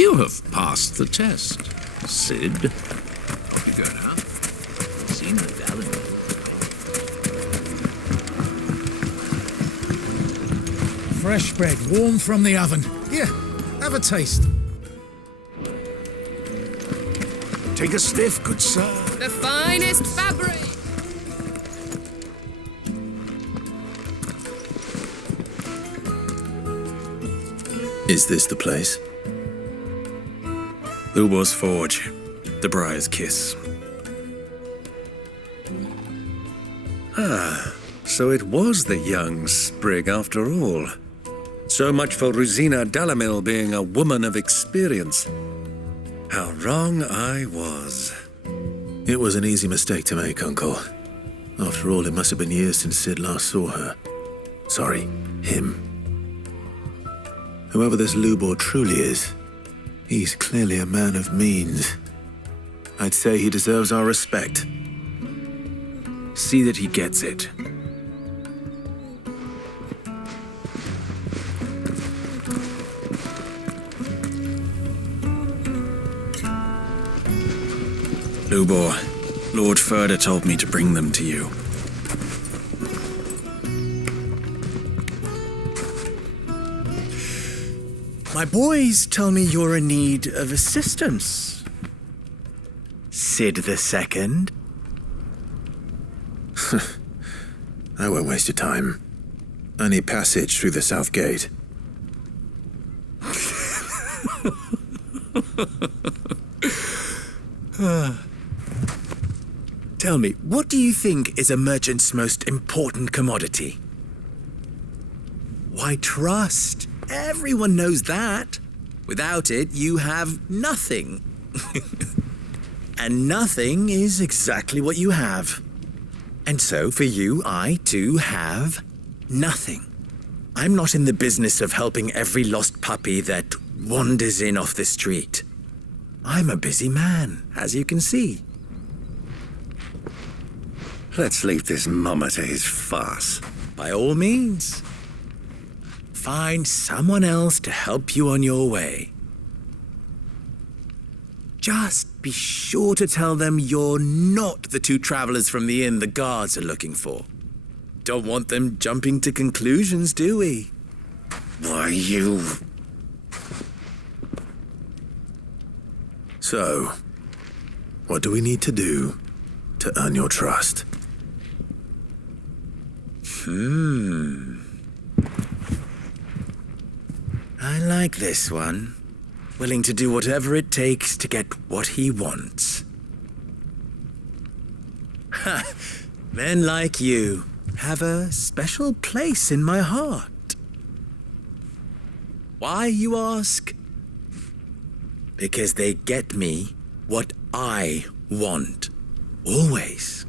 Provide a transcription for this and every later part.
You have passed the test, Sid. Off you go now. Seen the Dalin. Fresh bread, warm from the oven. Here, have a taste. Take a sniff, good sir. The finest fabric! Is this the place? Lubor's Forge, the Briar's Kiss. Ah, so it was the young sprig after all. So much for Rosina Dalamil being a woman of experience. How wrong I was. It was an easy mistake to make, Uncle. After all, it must have been years since Sid last saw her. Sorry, him. Whoever this Lubor truly is, he's clearly a man of means. I'd say he deserves our respect. See that he gets it. Lubor, Lord Furder told me to bring them to you. My boys tell me you're in need of assistance. Sid the Second? I won't waste your time. I need passage through the south gate. Tell me, what do you think is a merchant's most important commodity? Why, trust. Everyone knows that. Without it, you have nothing. And nothing is exactly what you have. And so, for you, I, too, have nothing. I'm not in the business of helping every lost puppy that wanders in off the street. I'm a busy man, as you can see. Let's leave this mummer to his farce. By all means. Find someone else to help you on your way. Just be sure to tell them you're not the two travelers from the inn the guards are looking for. Don't want them jumping to conclusions, do we? Why, you... So, what do we need to do to earn your trust? I like this one. Willing to do whatever it takes to get what he wants. Ha! Men like you have a special place in my heart. Why, you ask? Because they get me what I want. Always.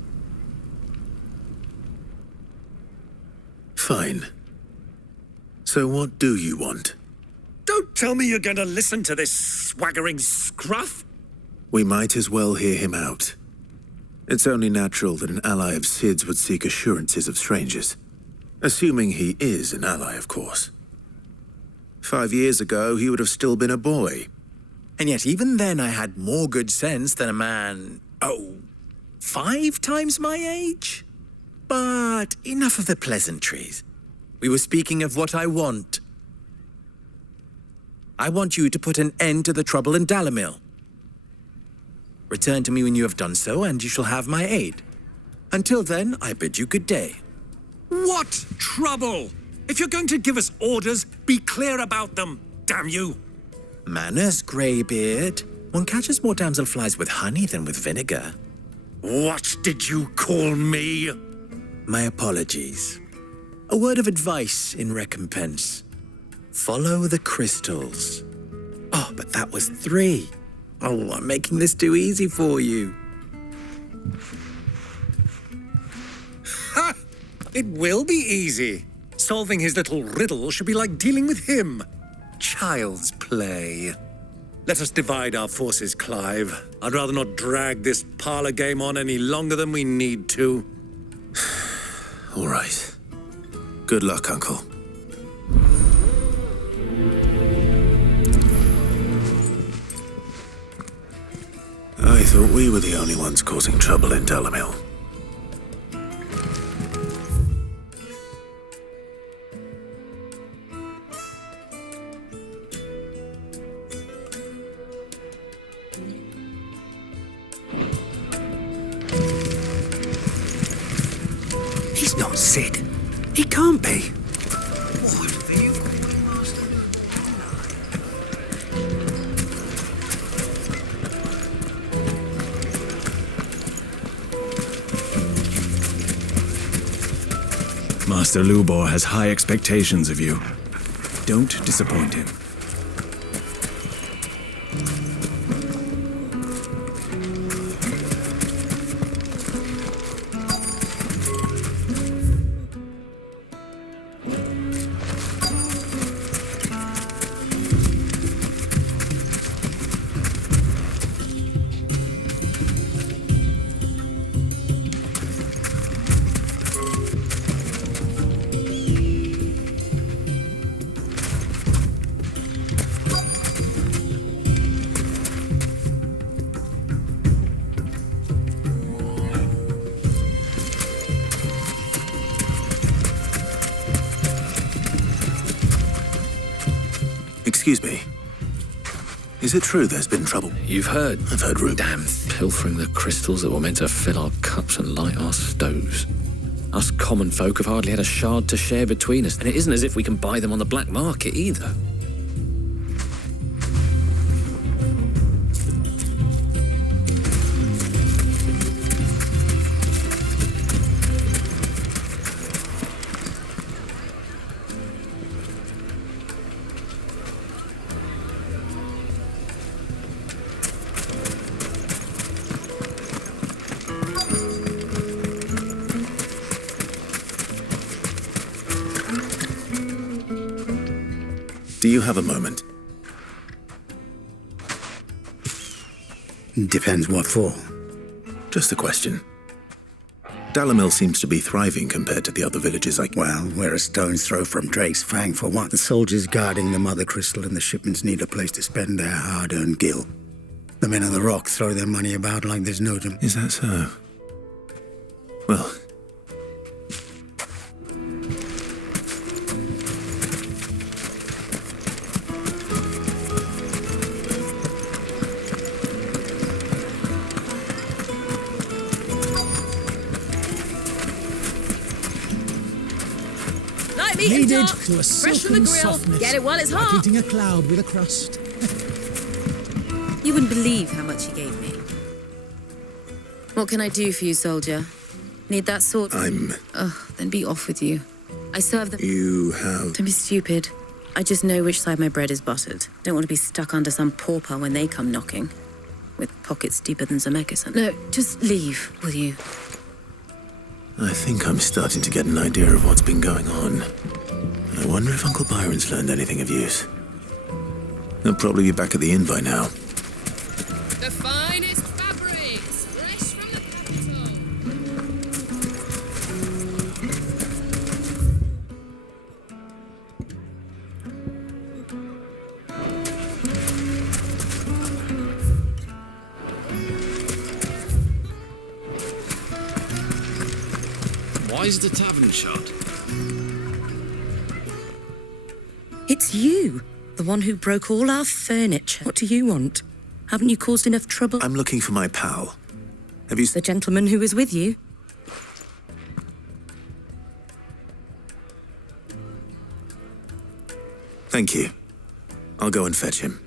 Fine. So what do you want? Don't tell me you're going to listen to this swaggering scruff! We might as well hear him out. It's only natural that an ally of Sid's would seek assurances of strangers. Assuming he is an ally, of course. 5 years ago, he would have still been a boy. And yet even then I had more good sense than a man, 5 times my age? But enough of the pleasantries. We were speaking of what I want. I want you to put an end to the trouble in Dalamil. Return to me when you have done so, and you shall have my aid. Until then, I bid you good day. What trouble? If you're going to give us orders, be clear about them, damn you! Manners, Greybeard. One catches more damselflies with honey than with vinegar. What did you call me? My apologies. A word of advice in recompense. Follow the crystals. Oh, but that was 3. Oh, I'm making this too easy for you. Ha! It will be easy. Solving his little riddle should be like dealing with him. Child's play. Let us divide our forces, Clive. I'd rather not drag this parlor game on any longer than we need to. All right. Good luck, Uncle. thought we were the only ones causing trouble in Dalamil. He's not Sid. He can't be. What? Are you calling Master? Master Lubor has high expectations of you. Don't disappoint him. Excuse me. Is it true there's been trouble? You've heard? I've heard rumors. Damn, pilfering the crystals that were meant to fill our cups and light our stoves. Us common folk have hardly had a shard to share between us, and it isn't as if we can buy them on the black market either. Do you have a moment? Depends what for. Just a question. Dalamil seems to be thriving compared to the other villages Well, we're a stone's throw from Drake's Fang for one. The soldiers guarding the Mother Crystal and the shipments need a place to spend their hard-earned gil. The men of the Rock throw their money about like there's no tomorrow. Is that so? Well... Light meat and Kneaded dark, to a fresh from the silken grill. softness. Get it while it's like hot. eating a cloud with a crust. You wouldn't believe how much he gave me. What can I do for you, soldier? Need that sword? Oh, then be off with you. I serve them. You have... Don't be stupid. I just know which side my bread is buttered. Don't want to be stuck under some pauper when they come knocking. With pockets deeper than Zemeckis. No, just leave, will you? I think I'm starting to get an idea of what's been going on. I wonder if Uncle Byron's learned anything of use. He'll probably be back at the inn by now. The finest fabrics, fresh from the capital. Why is the tavern shut? It's you, the one who broke all our furniture. What do you want? Haven't you caused enough trouble? I'm looking for my pal. Have you... The gentleman who was with you? Thank you. I'll go and fetch him.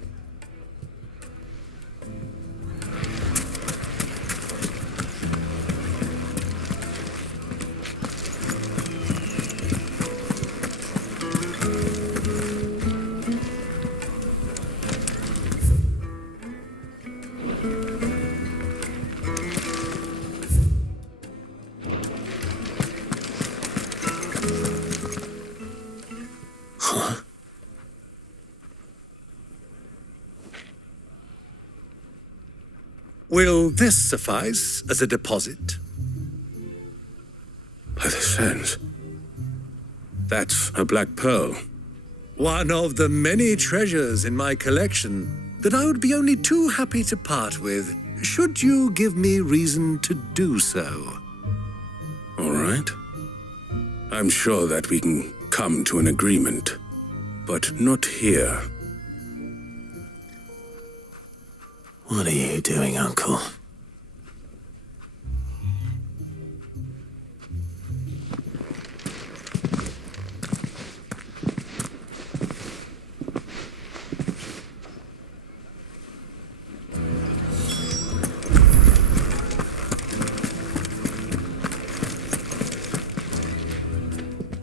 Will this suffice as a deposit? By the sands. That's a black pearl. One of the many treasures in my collection that I would be only too happy to part with. should you give me reason to do so. All right. I'm sure that we can come to an agreement, but not here. What are you doing, Uncle?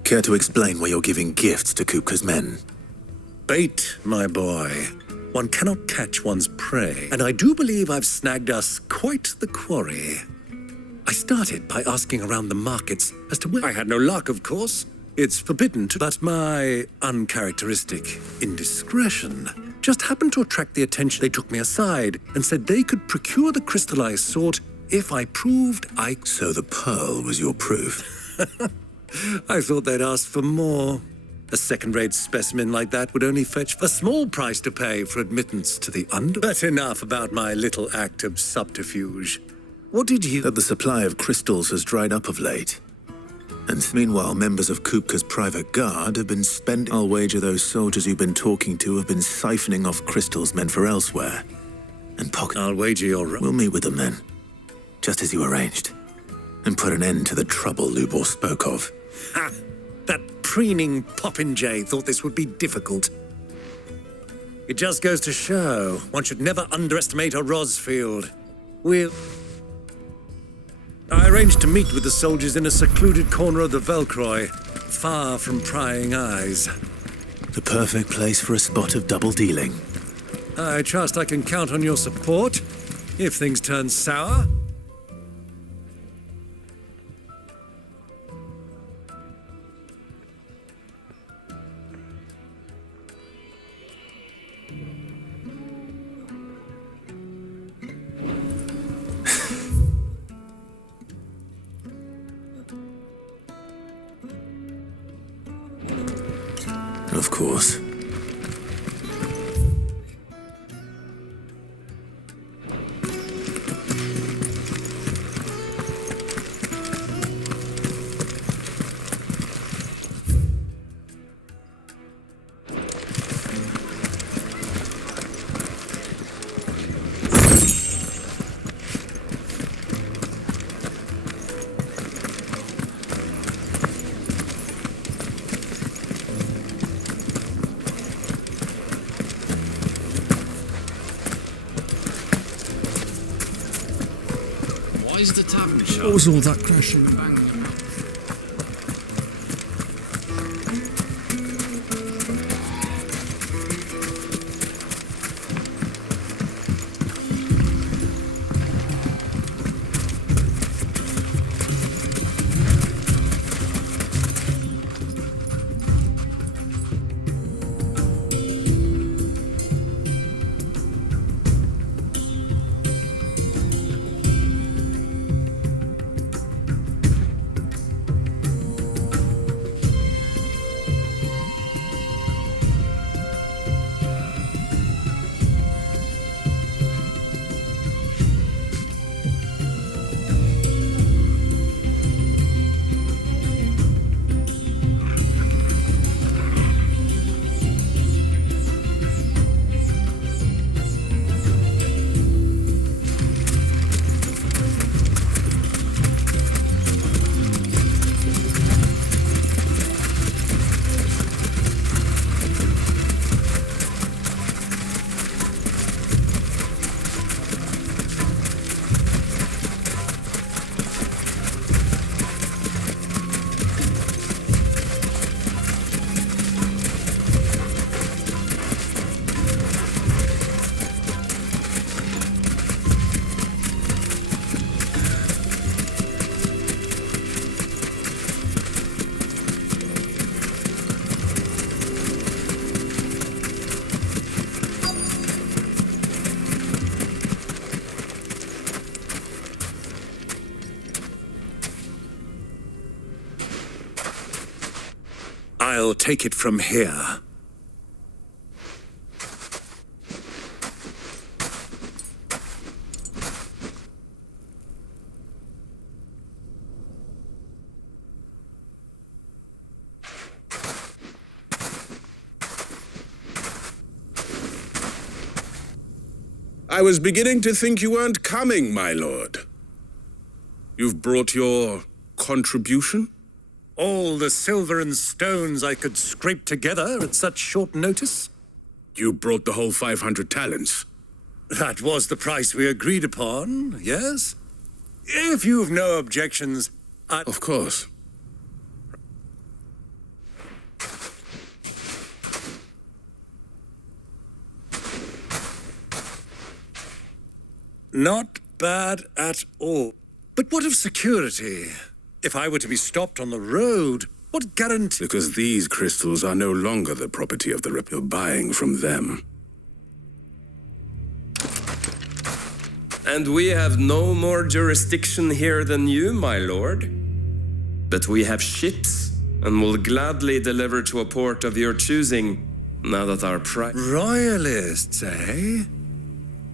Care to explain why you're giving gifts to Kupka's men? Bait, my boy. One cannot catch one's prey, and I do believe I've snagged us quite the quarry. I started by asking around the markets as to where I had no luck, of course. It's forbidden to, but my uncharacteristic indiscretion just happened to attract the attention. They took me aside and said they could procure the crystallized sort if I proved I... So the pearl was your proof? I thought they'd ask for more. A second-rate specimen like that would only fetch a small price to pay for admittance to the under... But enough about my little act of subterfuge. What did you... That the supply of crystals has dried up of late. And meanwhile, members of Kupka's private guard have been spending... I'll wager those soldiers you've been talking to have been siphoning off crystals meant for elsewhere. And I'll wager you're right. We'll meet with them then, just as you arranged, and put an end to the trouble Lubor spoke of. Ha! That preening popinjay thought this would be difficult. It just goes to show one should never underestimate a Rosfield. I arranged to meet with the soldiers in a secluded corner of the Velcroy, far from prying eyes. The perfect place for a spot of double dealing. I trust I can count on your support if things turn sour. Of course. Why's the tavern shut? What was all that crashing? I'll take it from here. I was beginning to think you weren't coming, my lord. You've brought your contribution? All the silver and stones I could scrape together at such short notice? You brought the whole 500 talents. That was the price we agreed upon, yes? If you've no objections, Of course. Not bad at all. But what of security? If I were to be stopped on the road, what guarantee? Because these crystals are no longer the property of the rep. You're buying from them. And we have no more jurisdiction here than you, my lord. But we have ships, and will gladly deliver to a port of your choosing, now that our price... Royalists, eh?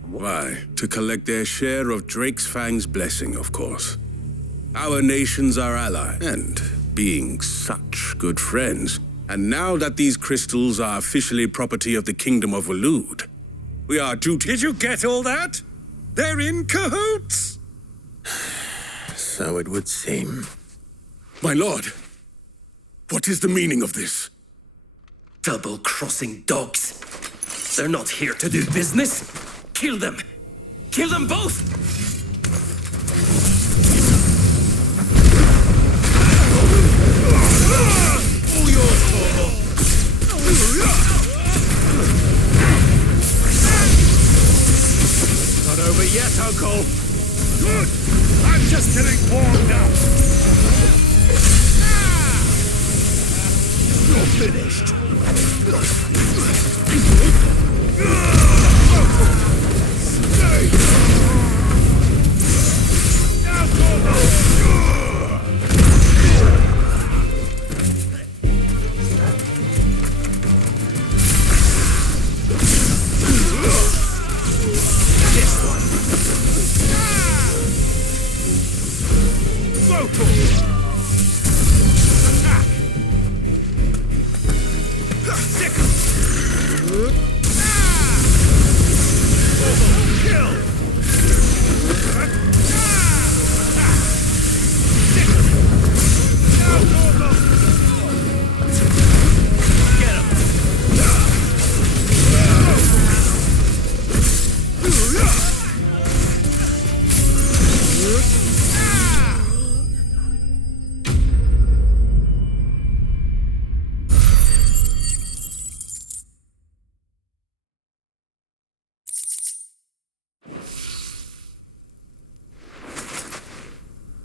Why? To collect their share of Drake's Fang's blessing, of course. Our nations are allies, and being such good friends. And now that these crystals are officially property of the Kingdom of Waloed, we are due to... Did you get all that? They're in cahoots! So it would seem. My lord, what is the meaning of this? Double-crossing dogs. They're not here to do business. Kill them! Kill them both! All yours, Thor. Not over yet, Uncle. Good. I'm just getting warmed up. You're finished.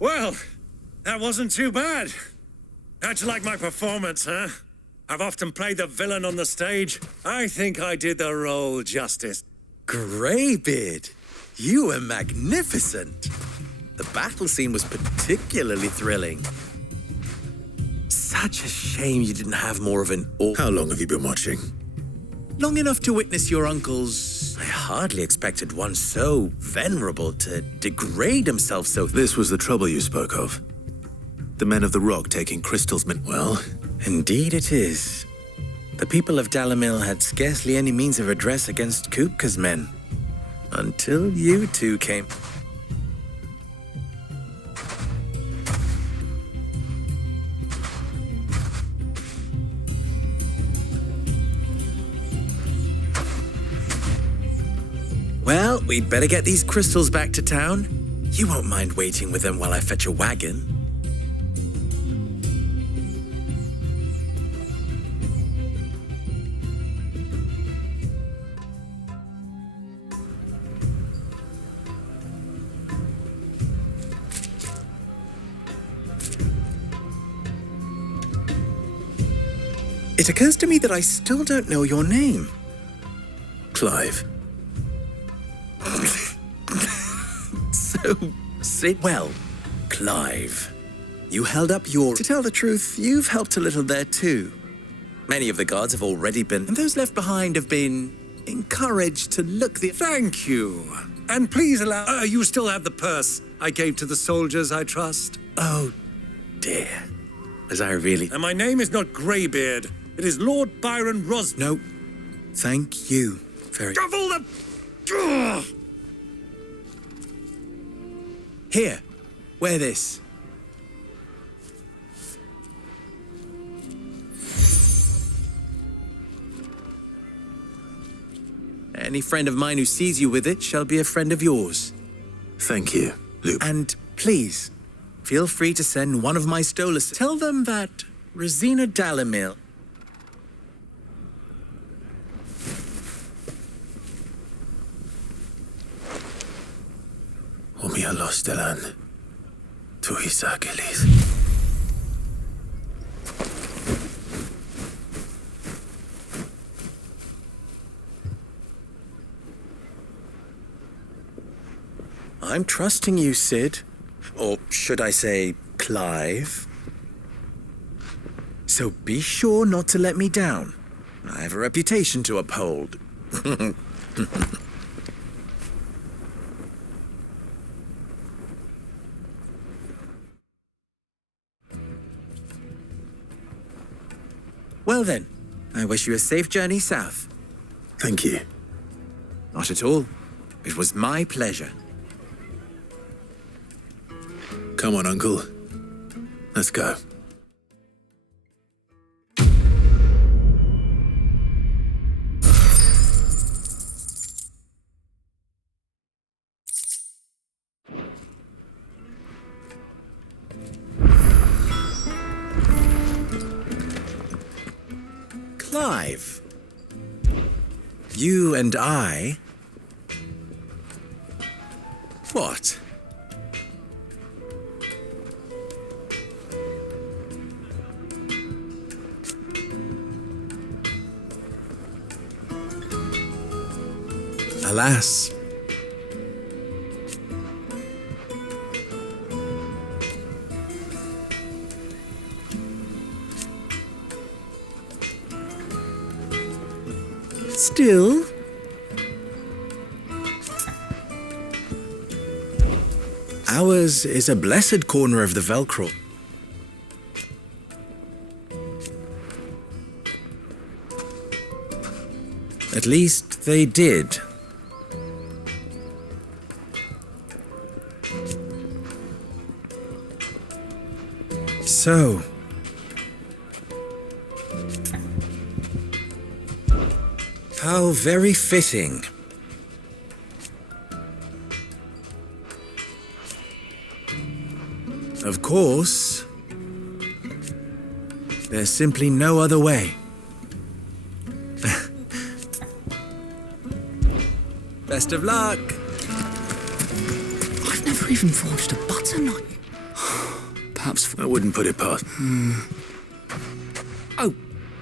Well, that wasn't too bad. How'd you like my performance, huh? I've often played the villain on the stage. I think I did the role justice. Greybeard, you were magnificent. The battle scene was particularly thrilling. Such a shame you didn't have more of an... How long have you been watching? Long enough to witness your uncle's... I hardly expected one so venerable to degrade himself so... This was the trouble you spoke of. The men of the Rock taking crystals meant... Well, indeed it is. The people of Dalamil had scarcely any means of redress against Kupka's men. Until you two came... Well, we'd better get these crystals back to town. You won't mind waiting with them while I fetch a wagon. It occurs to me that I still don't know your name. Clive. Well, Clive, you held up your... To tell the truth, you've helped a little there too. Many of the guards have already been... And those left behind have been encouraged to look the... Thank you. And please allow... you still have the purse I gave to the soldiers, I trust? Oh, dear. Was I really... And my name is not Greybeard. It is Lord Byron Ros... No. Thank you very... Of all the... Here, wear this. Any friend of mine who sees you with it shall be a friend of yours. Thank you, Luke. And please, feel free to send one of my stolas. Tell them that Rosina Dalamil. Omia lostelan. Tu isakelis. I'm trusting you, Sid. Or should I say, Clive? So be sure not to let me down. I have a reputation to uphold. Well then, I wish you a safe journey south. Thank you. Not at all. It was my pleasure. Come on, Uncle. Let's go. Clive, you and I... What? Alas. Still, ours is a blessed corner of the Velcro. At least they did. So, how very fitting. Of course, there's simply no other way. Best of luck. I've never even forged a button on you. Perhaps... I wouldn't put it past. Oh,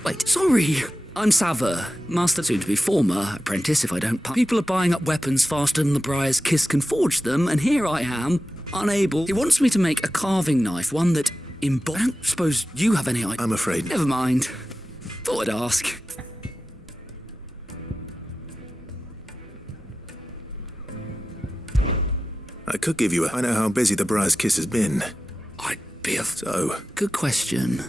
wait, sorry. I'm Sava, master soon-to-be former apprentice if I don't... People are buying up weapons faster than the Briar's Kiss can forge them, and here I am, unable. He wants me to make a carving knife, one that... I don't suppose you have any idea. I'm afraid. Never mind. Thought I'd ask. I could give you a... I know how busy the Briar's Kiss has been. I'd be a... So... Good question.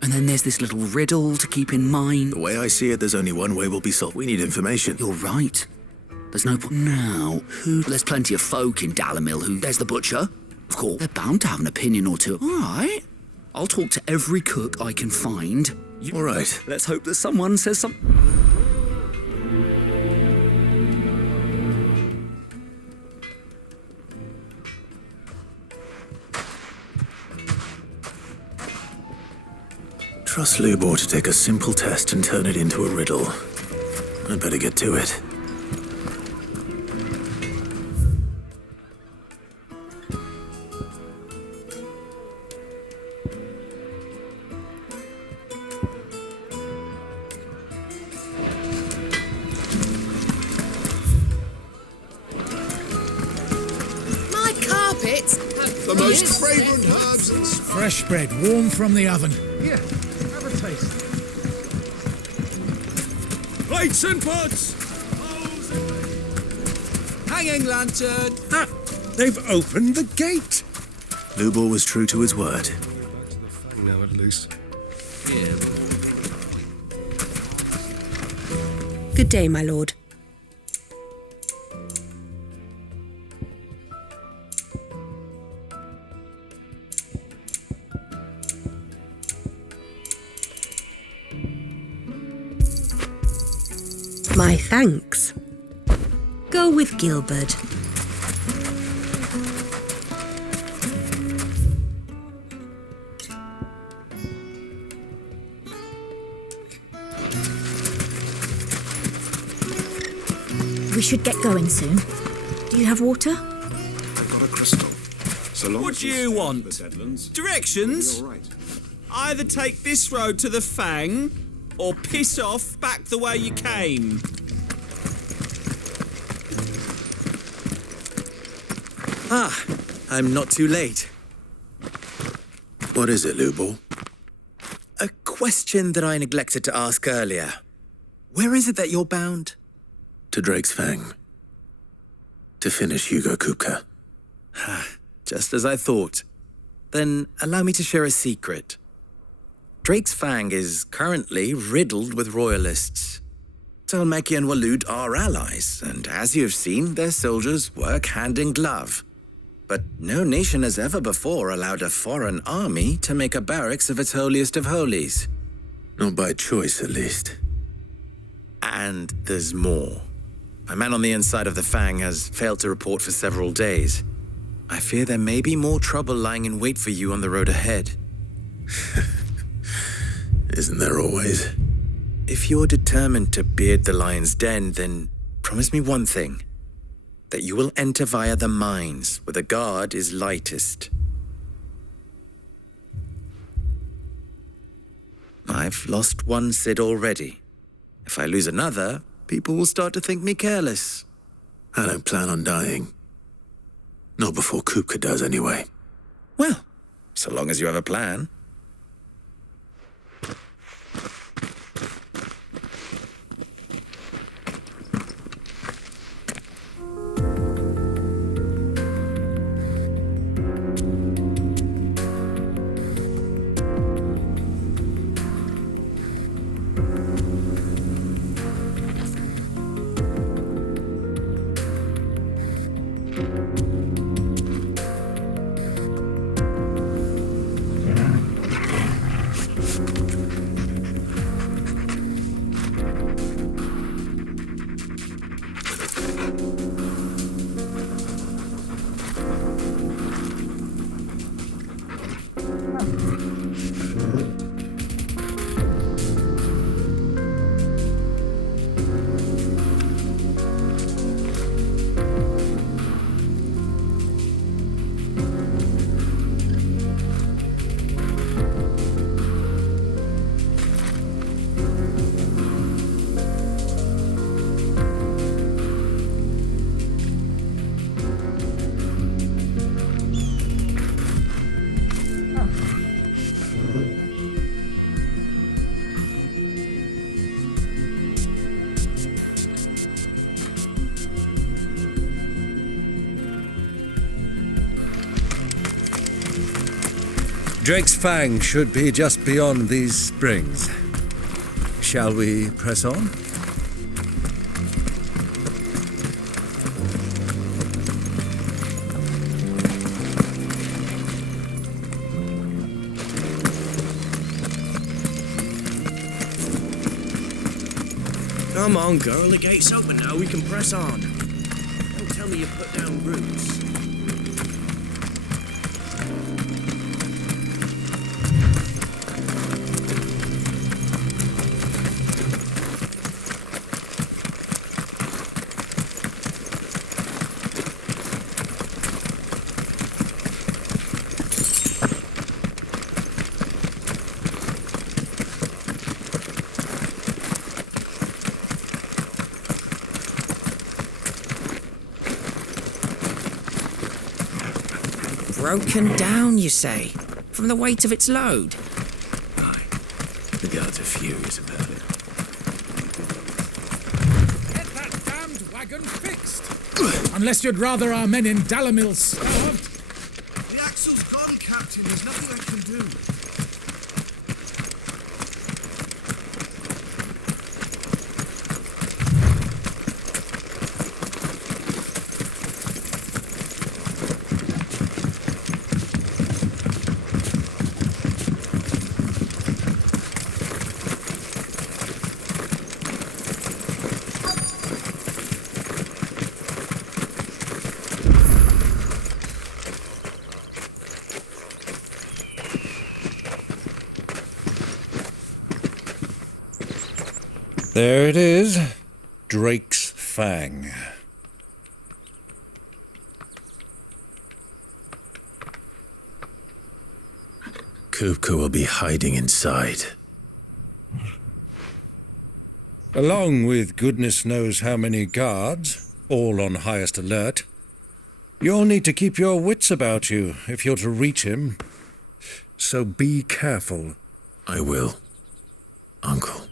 And then there's this little riddle to keep in mind. The way I see it, there's only one way we'll be solved. We need information. You're right. There's no point. Now, who... There's plenty of folk in Dalamil who... There's the butcher. Of course, they're bound to have an opinion or two. All right. I'll talk to every cook I can find. All right. Let's hope that someone says something. Trust Lubor to take a simple test and turn it into a riddle. I'd better get to it. My carpets have The most fragrant herbs. Fresh bread, warm from the oven. Here, have a taste. Plates and pots! Hanging lantern. Ah, they've opened the gate. Lubor was true to his word. Now at least. Good day, my lord. My thanks. Go with Gilbert. We should get going soon. Do you have water? I've got a crystal. So long What as do we you stop want? the Deadlands, Directions? you're all right. Either take this road to the Fang, or piss off back the way you came. Ah, I'm not too late. What is it, Lubor? A question that I neglected to ask earlier. Where is it that you're bound? To Drake's Fang. To finish Hugo Kupka. Just as I thought. Then allow me to share a secret. Drake's Fang is currently riddled with royalists. Talmeki and Walud are allies, and as you've seen, their soldiers work hand in glove. But no nation has ever before allowed a foreign army to make a barracks of its holiest of holies. Not by choice, at least. And there's more. A man on the inside of the Fang has failed to report for several days. I fear there may be more trouble lying in wait for you on the road ahead. Isn't there always? If you're determined to beard the lion's den, then promise me one thing. That you will enter via the mines, where the guard is lightest. I've lost one Cid already. If I lose another, people will start to think me careless. I don't plan on dying. Not before Kupka does, anyway. Well, so long as you have a plan. Drake's Fang should be just beyond these springs. Shall we press on? Come on, girl, the gate's open now, we can press on. Don't tell me you put down roots. Broken down, you say? From the weight of its load? Aye. The guards are furious about it. Get that damned wagon fixed! Unless you'd rather our men in Dalamil starved. The axle's gone, Captain. There's nothing I can do. There it is. Drake's Fang. Kupka will be hiding inside. Along with goodness knows how many guards, all on highest alert. You'll need to keep your wits about you if you're to reach him. So be careful. I will, Uncle.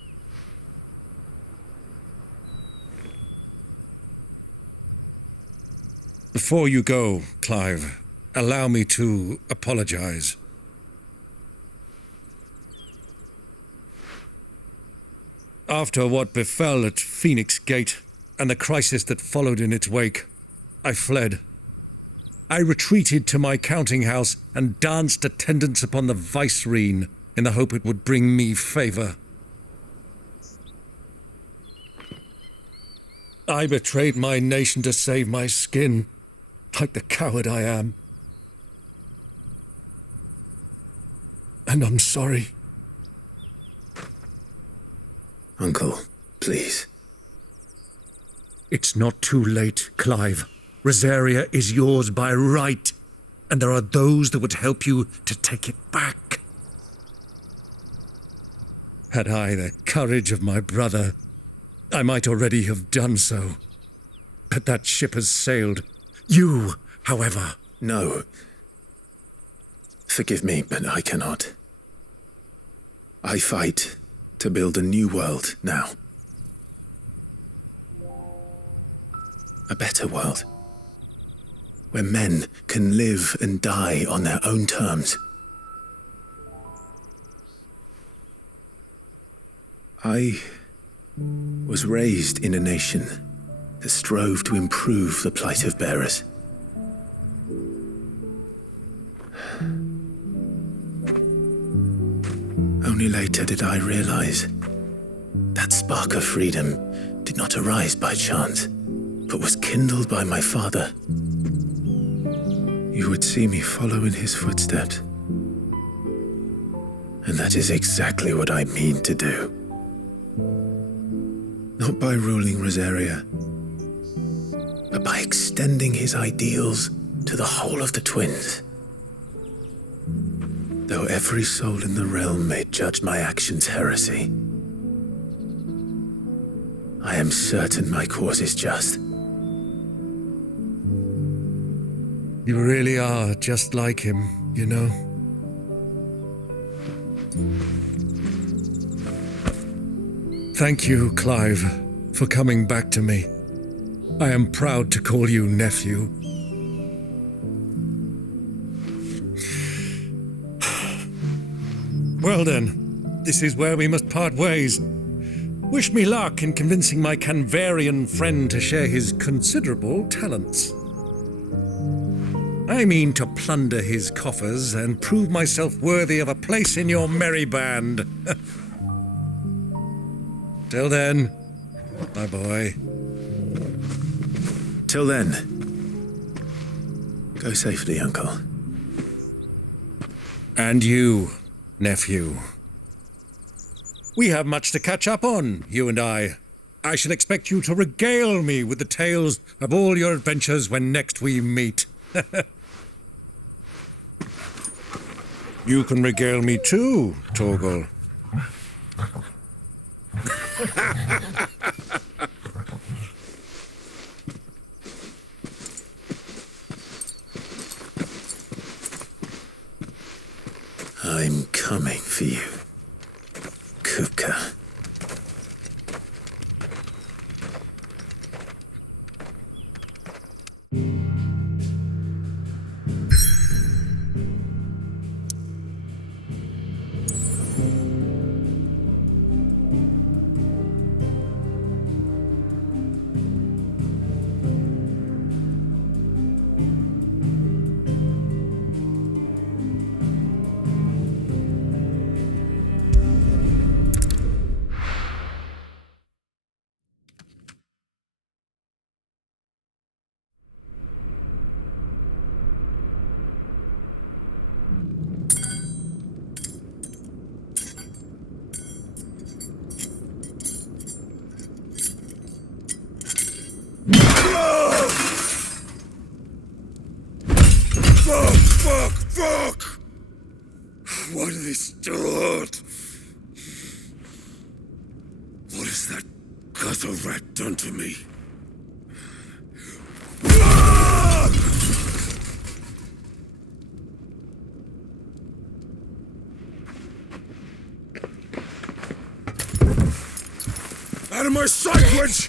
Before you go, Clive, allow me to apologize. After what befell at Phoenix Gate and the crisis that followed in its wake, I fled. I retreated to my counting house and danced attendance upon the vicereine in the hope it would bring me favor. I betrayed my nation to save my skin, like the coward I am. And I'm sorry. Uncle, please. It's not too late, Clive. Rosaria is yours by right, and there are those that would help you to take it back. Had I the courage of my brother, I might already have done so. But that ship has sailed. You, however... No. Forgive me, but I cannot. I fight to build a new world now. A better world. Where men can live and die on their own terms. I was raised in a nation that strove to improve the plight of bearers. Only later did I realize that spark of freedom did not arise by chance, but was kindled by my father. You would see me follow in his footsteps. And that is exactly what I mean to do. Not by ruling Rosaria, but by extending his ideals to the whole of the twins. Though every soul in the realm may judge my actions heresy, I am certain my cause is just. You really are just like him, you know? Thank you, Clive, for coming back to me. I am proud to call you nephew. Well then, this is where we must part ways. Wish me luck in convincing my Canvarian friend to share his considerable talents. I mean to plunder his coffers and prove myself worthy of a place in your merry band. Till then, my boy. Till then, go safely, Uncle. And you, nephew. We have much to catch up on, you and I. I shall expect you to regale me with the tales of all your adventures when next we meet. You can regale me too, Torgal. I'm coming for you, Kupka. Fuck! Why do they still hurt? What has that gutter rat done to me? Out of my sight, wench!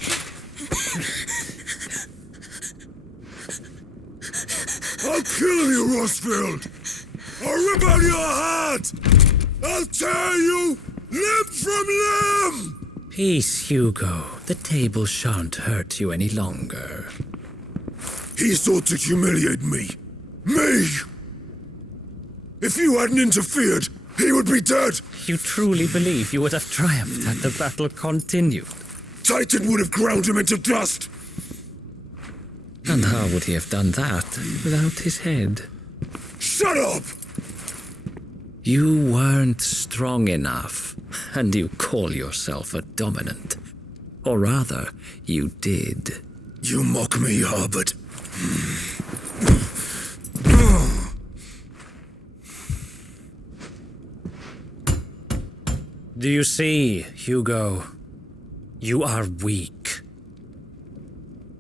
I'll kill you, Rosfield! I'll rip out your heart! I'll tear you limb from limb! Peace, Hugo. The table shan't hurt you any longer. He sought to humiliate me. Me! If you hadn't interfered, he would be dead! You truly believe you would have triumphed had the battle continued? Titan would have ground him into dust! And how would he have done that without his head? Shut up! You weren't strong enough, and you call yourself a dominant. Or rather, you did. You mock me, Harbert. Do you see, Hugo? You are weak.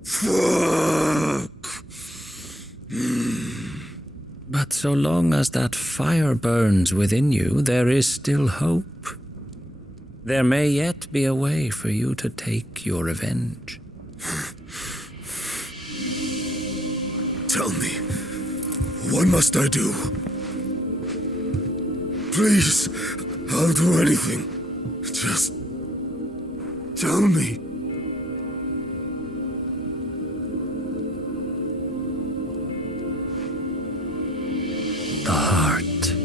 Fuck! But so long as that fire burns within you, there is still hope. There may yet be a way for you to take your revenge. Tell me, what must I do? Please, I'll do anything. Just tell me. The heart.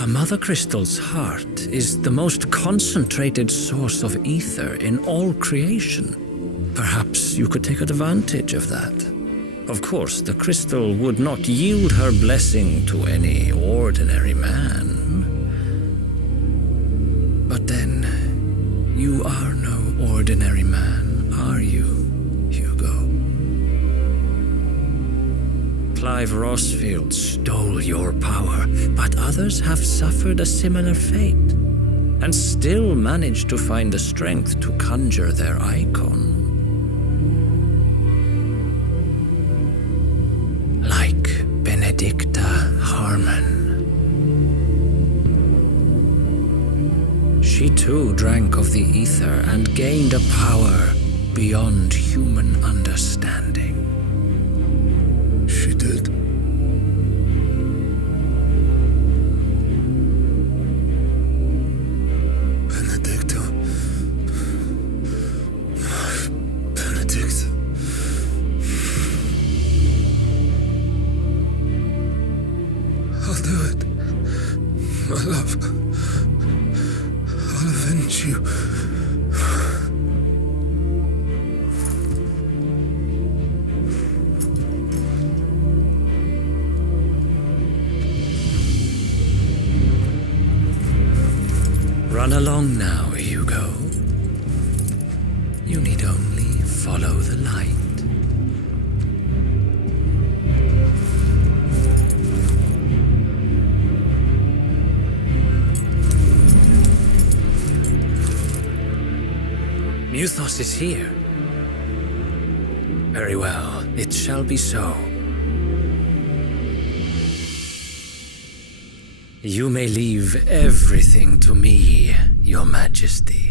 A mother crystal's heart is the most concentrated source of ether in all creation. Perhaps you could take advantage of that. Of course, the crystal would not yield her blessing to any ordinary man. But then, you are no ordinary man, are you, Hugo? Clive Rossfield stole your power, but others have suffered a similar fate, and still managed to find the strength to conjure their IFRIT. Like Benedicta Harmon. She too drank of the ether and gained a power beyond human understanding. She did. Benedicta. Benedicta. I'll do it. My love. I'll avenge you. Run along now, Hugo. You need only follow the light. Muthos is here. Very well, it shall be so. You may leave everything to me, Your Majesty.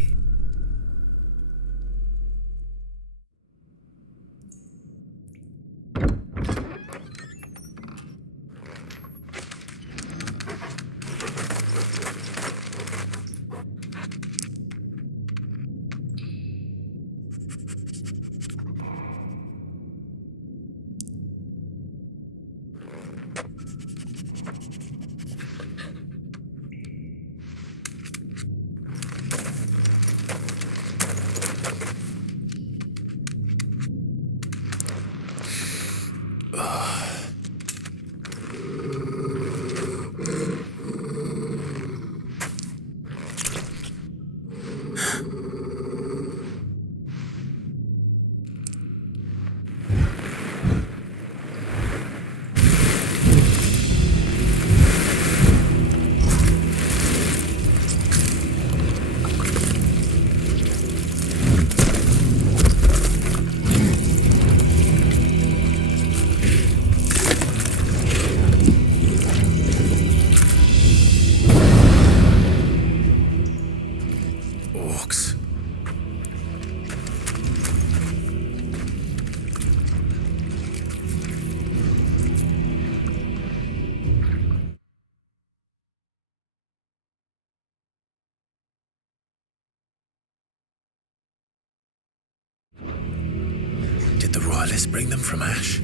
Did the royalists bring them from Ash?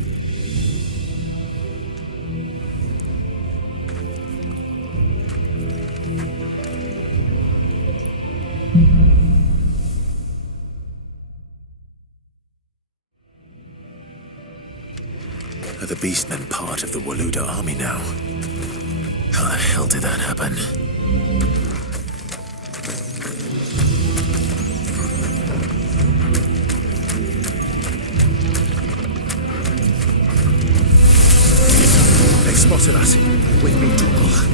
Are the beastmen part of the Waluda army now? How the hell did that happen? They spotted us. With me, Torgal.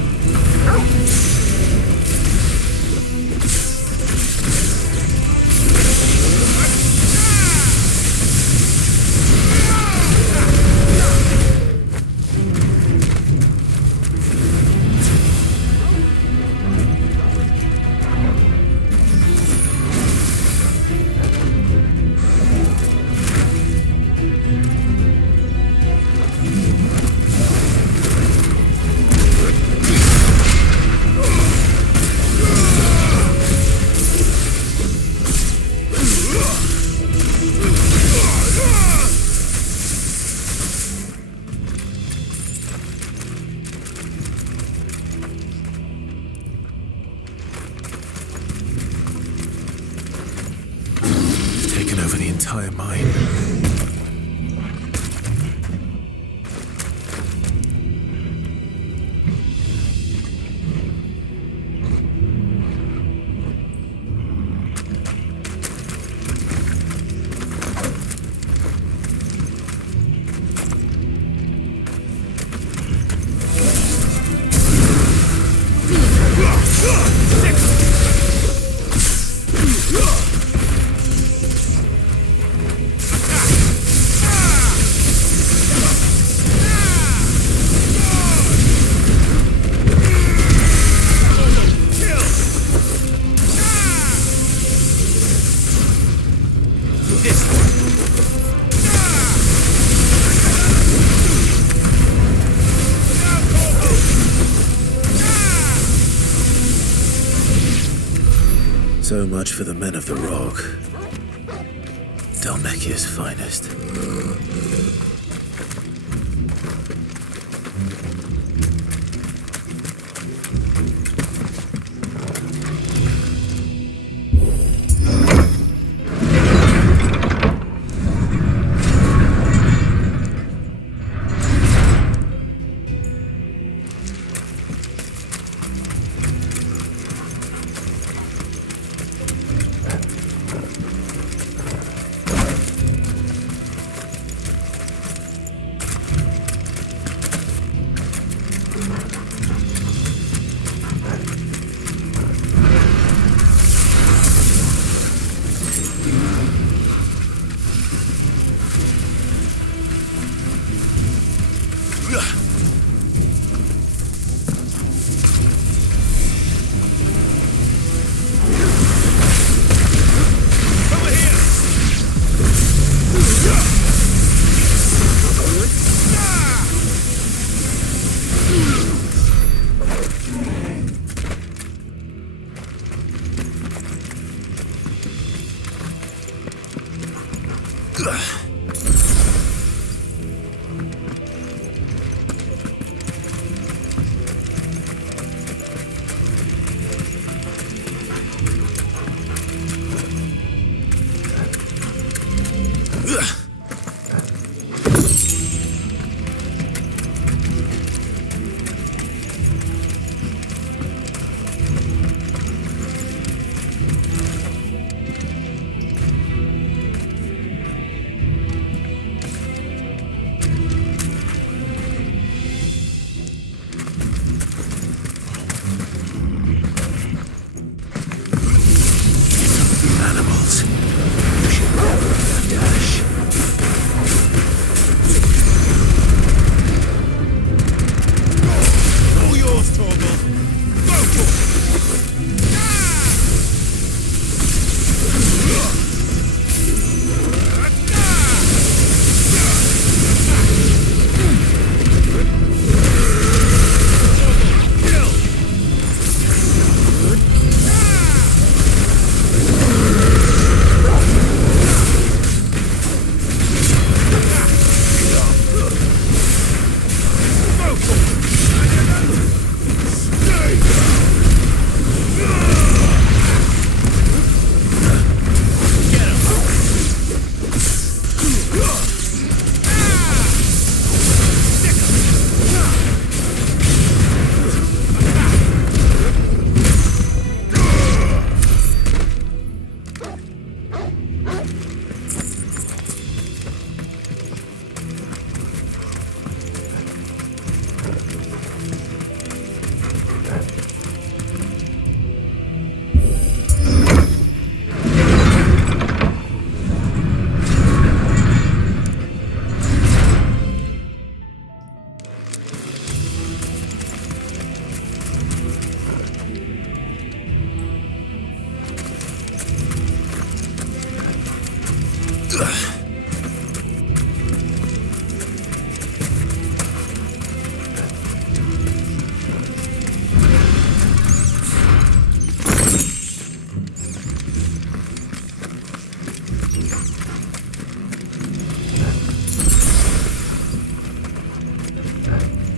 entire mine. So much for the men of the Rock. Dalmekia's finest.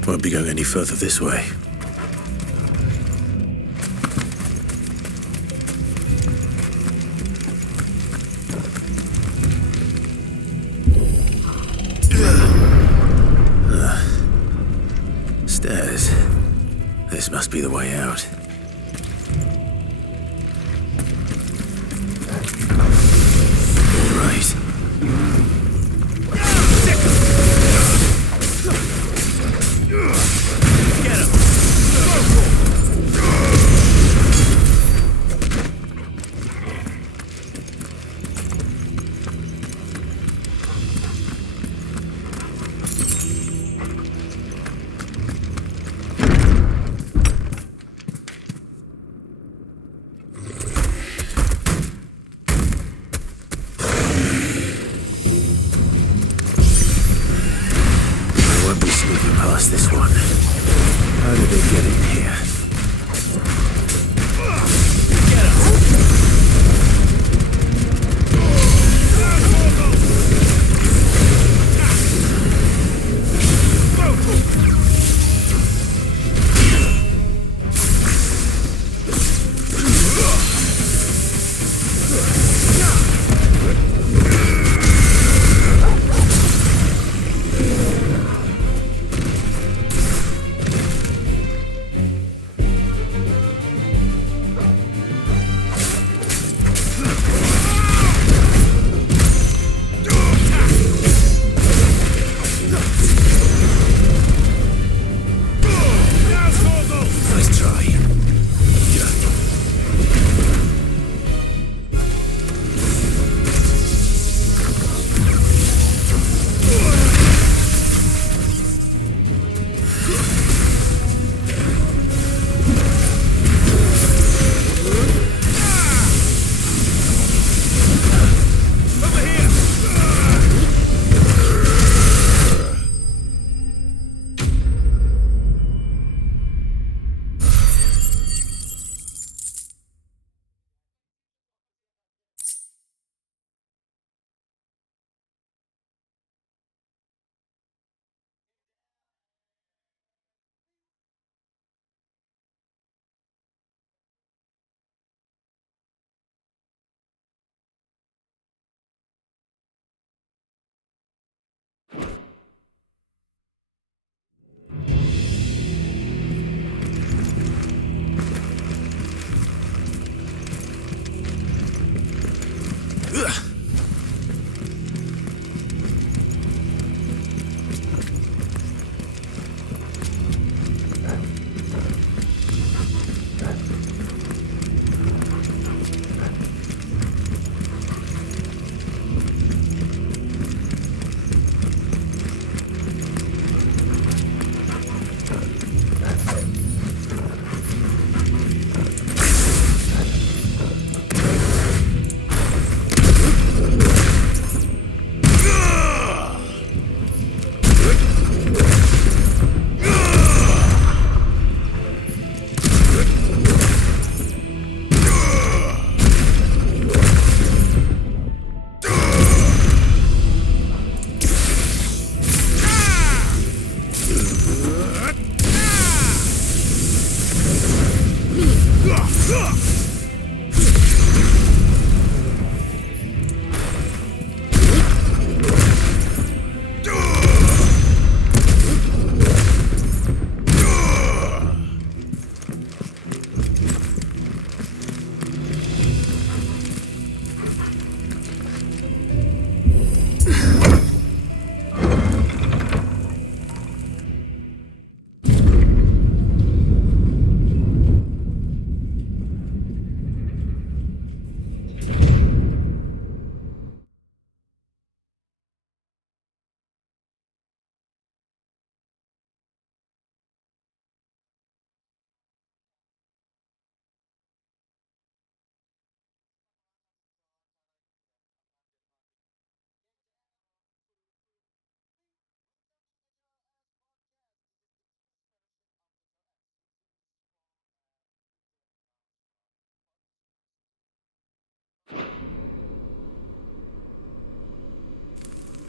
Won't be going any further this way. This must be the way out. All right. Get him! This one. How did they get in here?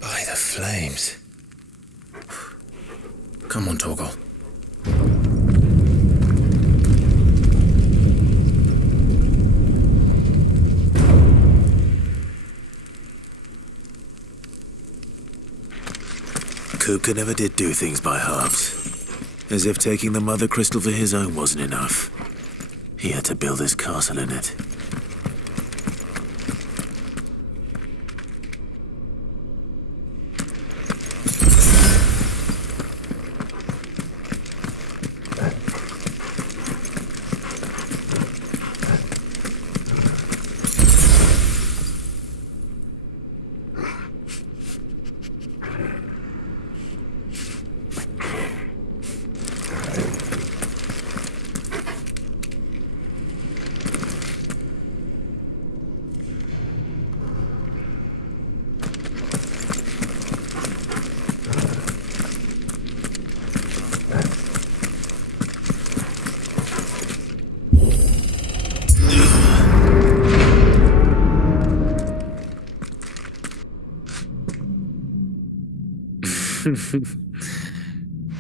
By the flames. Come on, Torgal. Kupka never did do things by halves. As if taking the Mother Crystal for his own wasn't enough. He had to build his castle in it.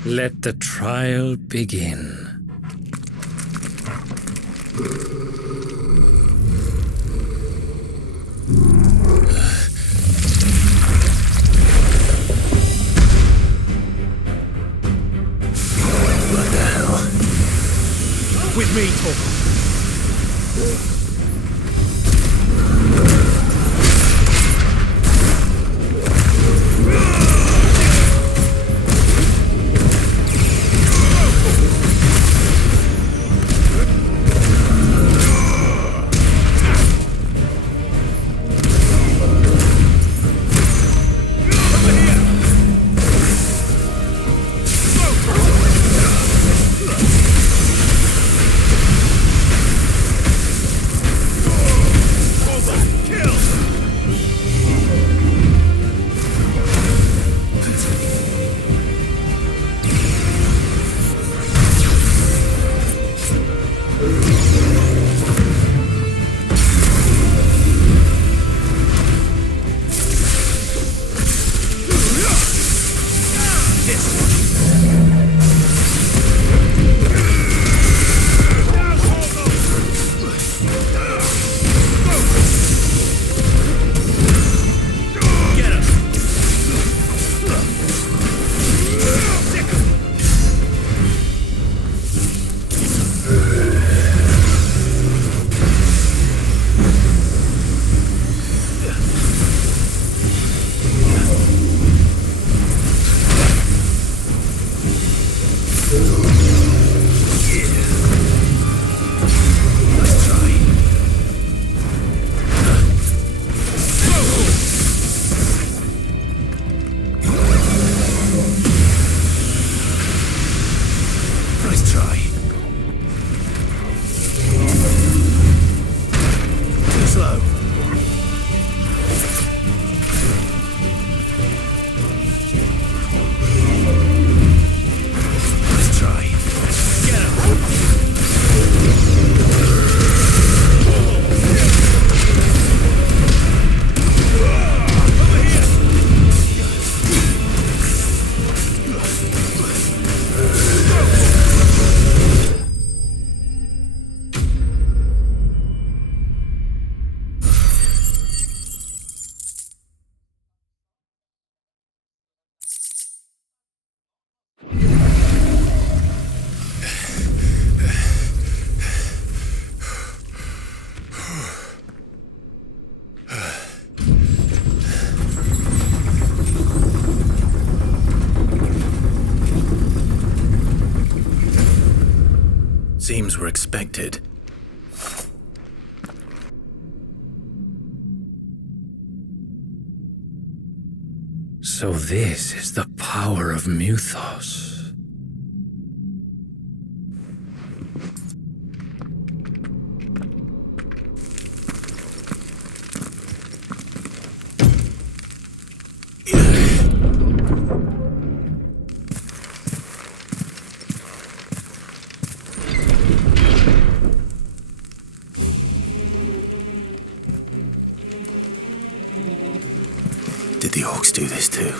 Let the trial begin. What the hell? With me, Torvald. Seems we're expected. So this is the power of Mythos. Did the orcs do this too?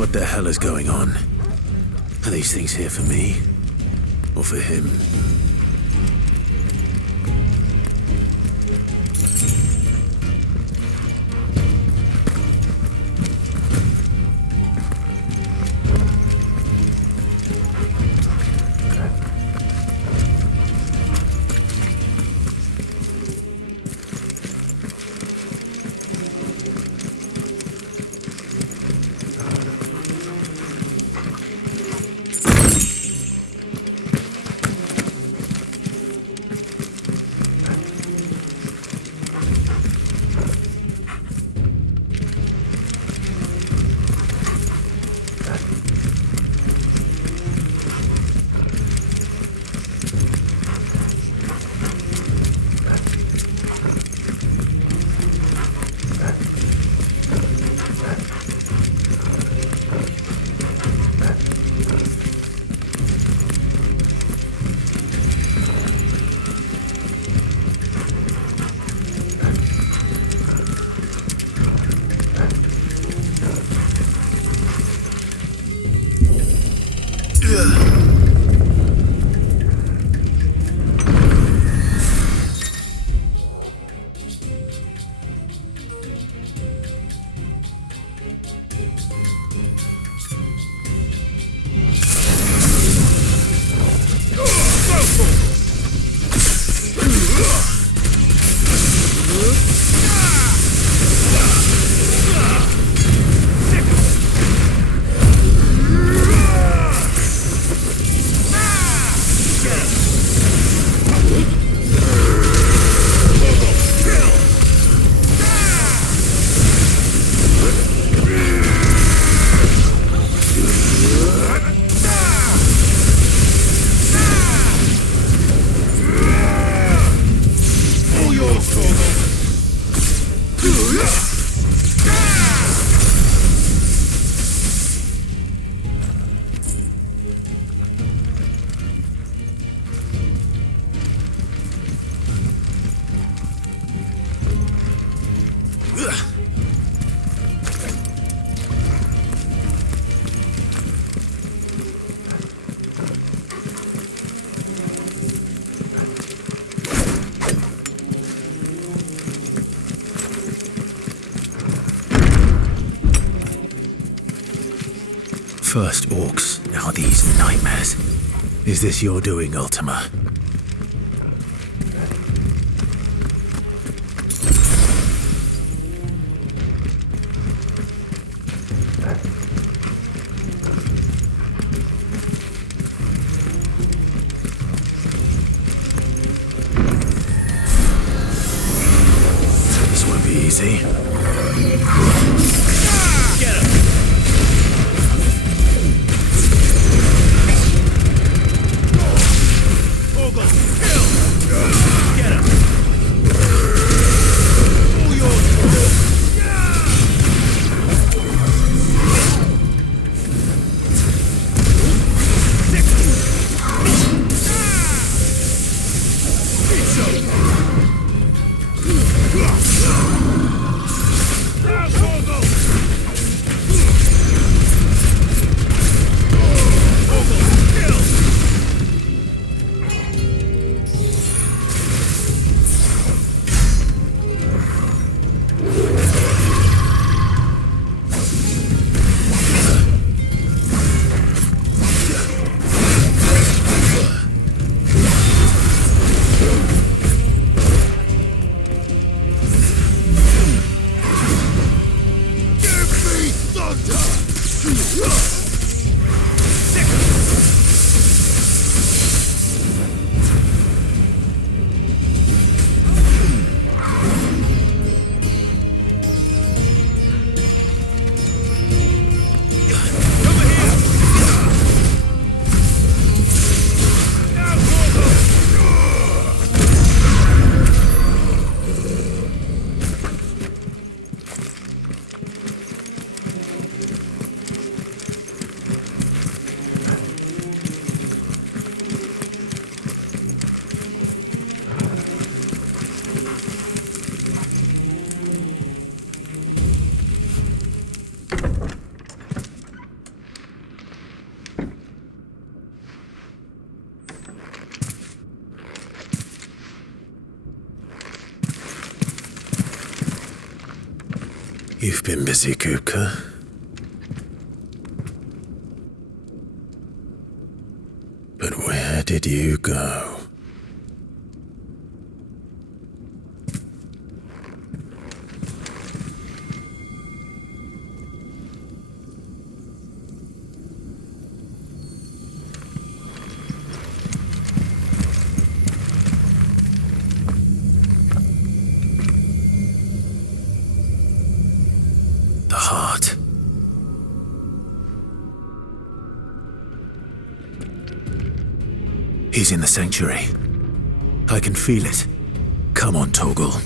What the hell is going on? Are these things here for me? Or for him? First orcs, now these nightmares. Is this your doing, Ultima? This won't be easy. Get him! You've been busy, Kupka. But where did you go? The heart. He's in the sanctuary. I can feel it. Come on, Torgal.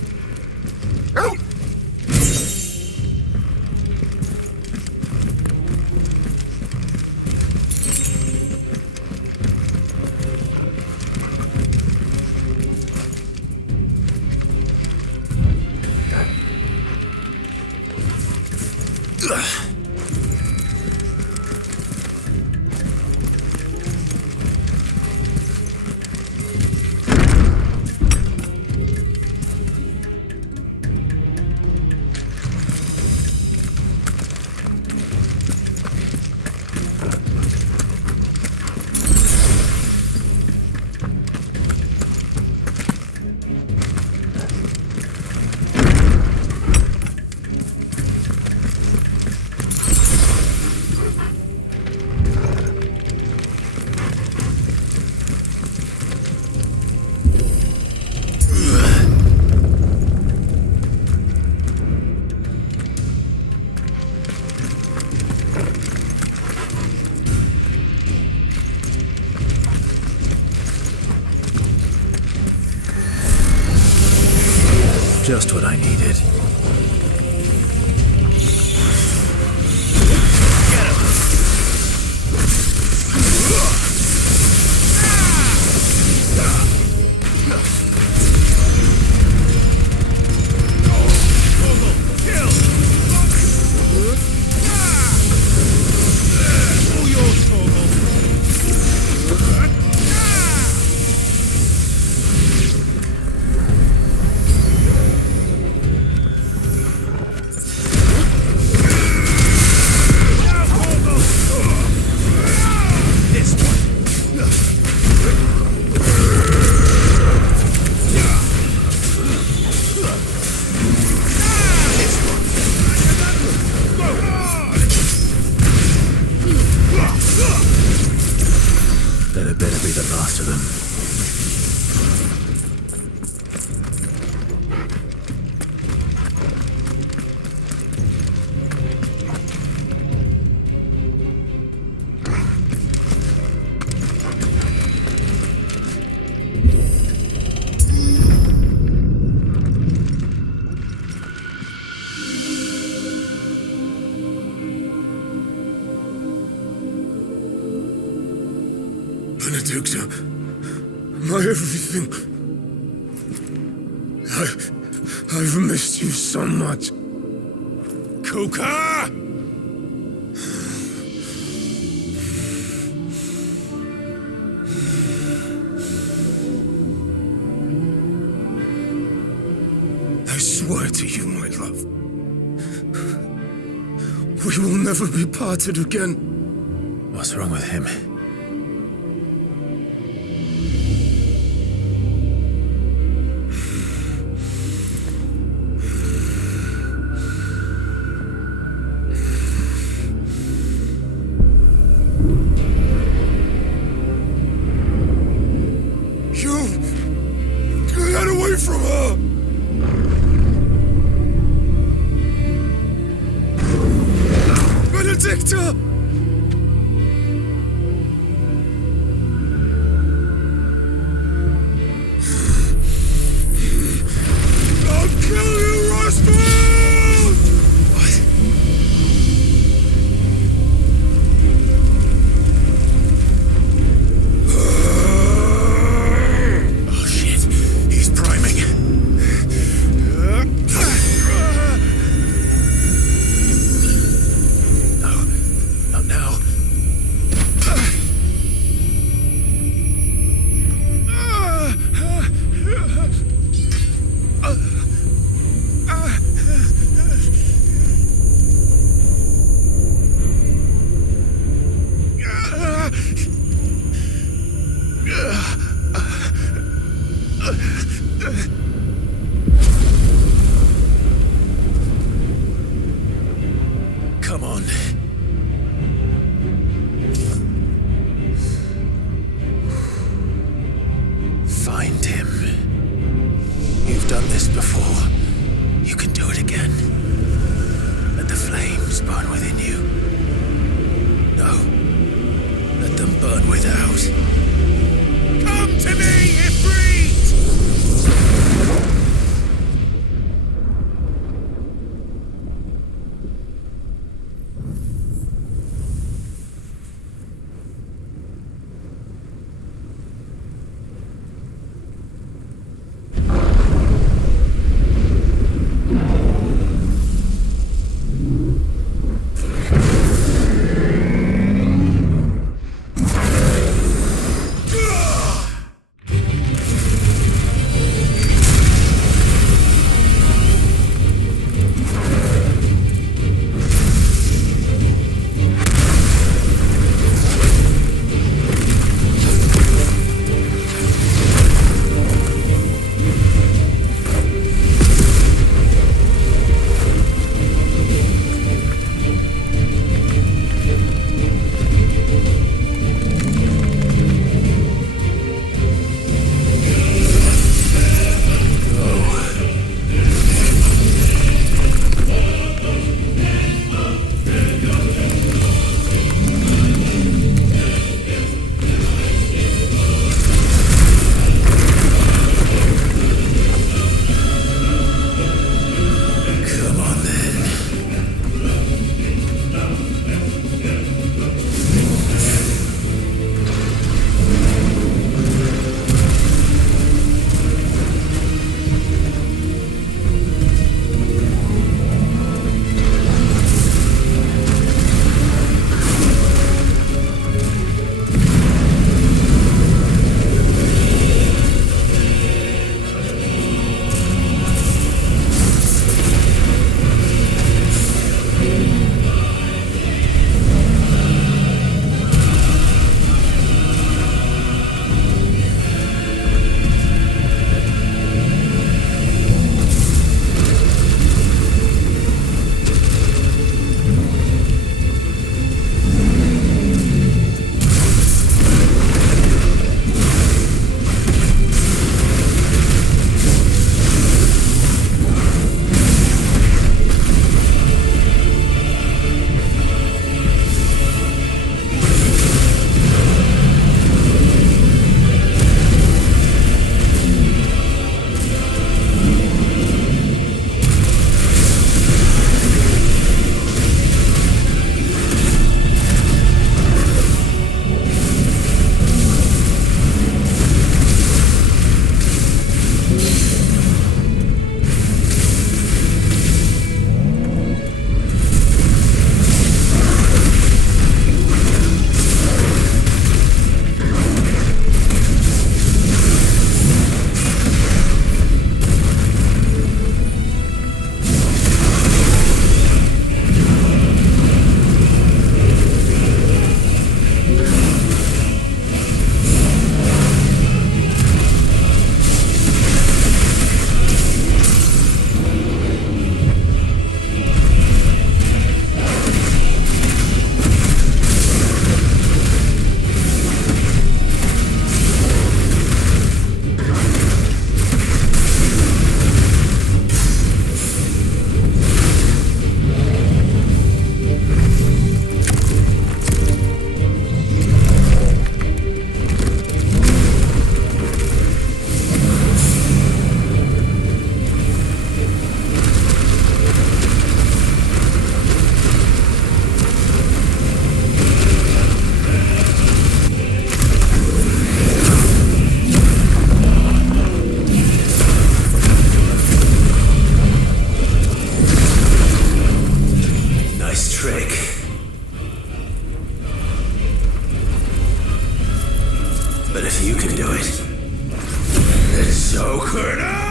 Just what I needed. That better be the last of them. Benedicta, my everything. I've missed you so much. Kuka! I swear to you, my love, we will never be parted again. What's wrong with him? Get away from her! Benedicta! I'll kill you, Roswell! What? Oh shit, he's priming. nice trick. But if you can do it, then so could I!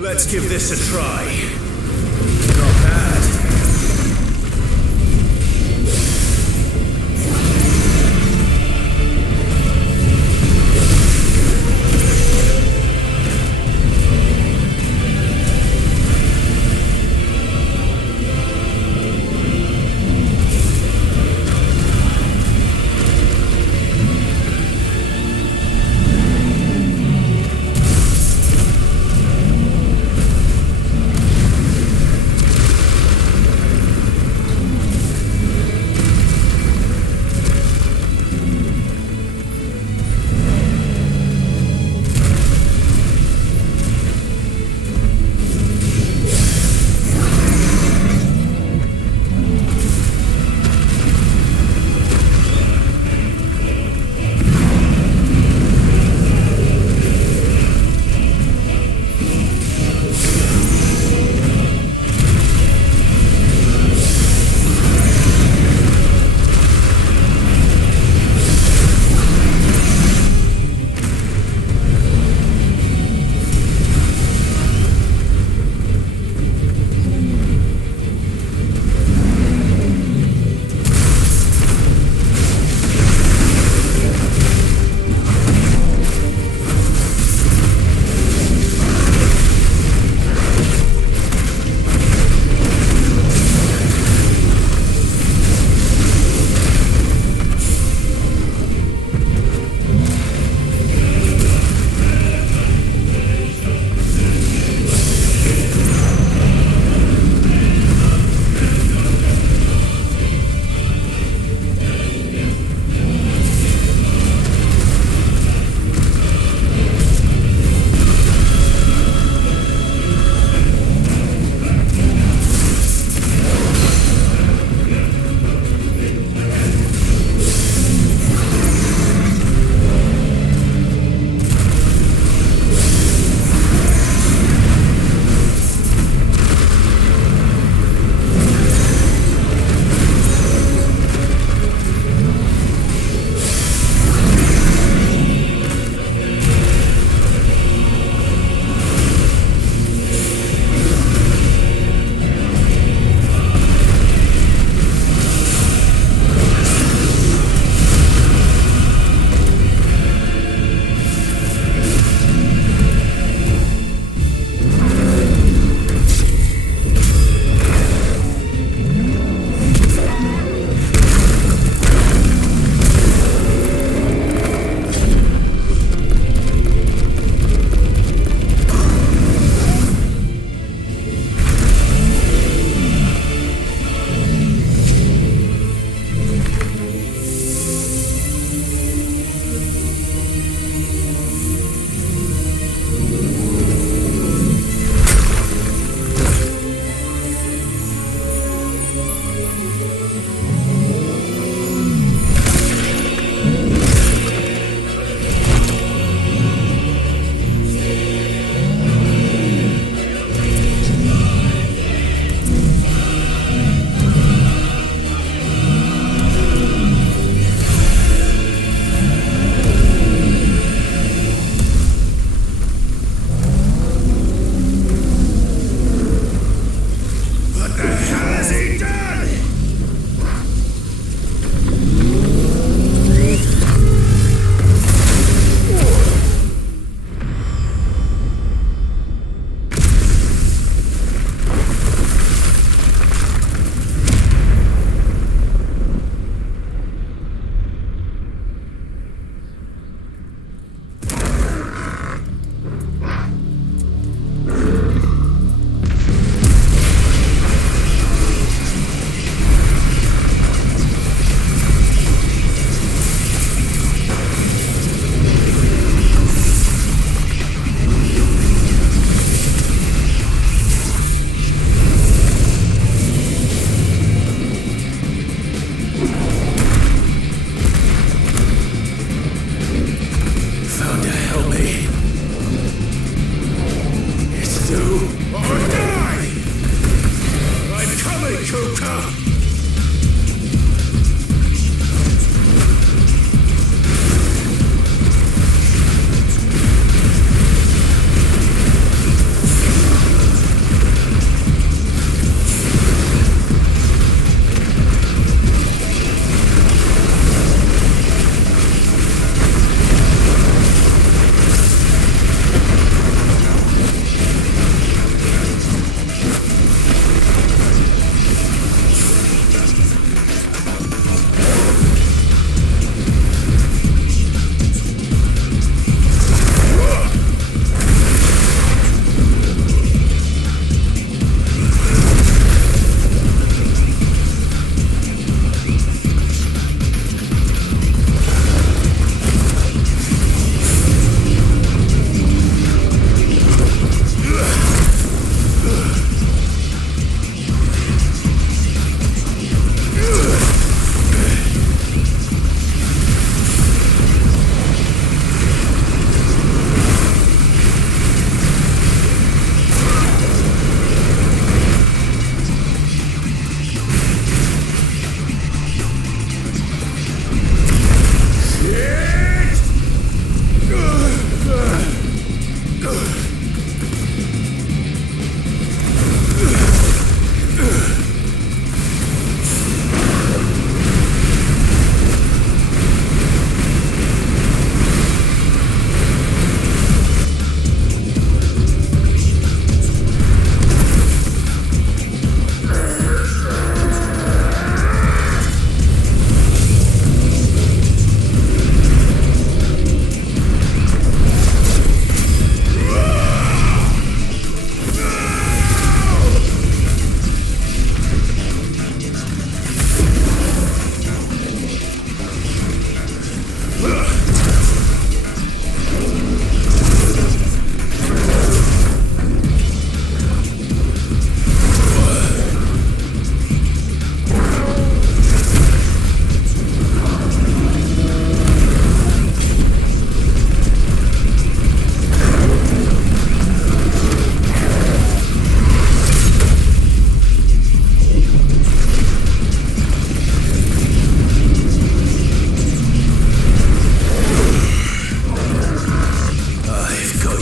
Let's give this a try. Not bad.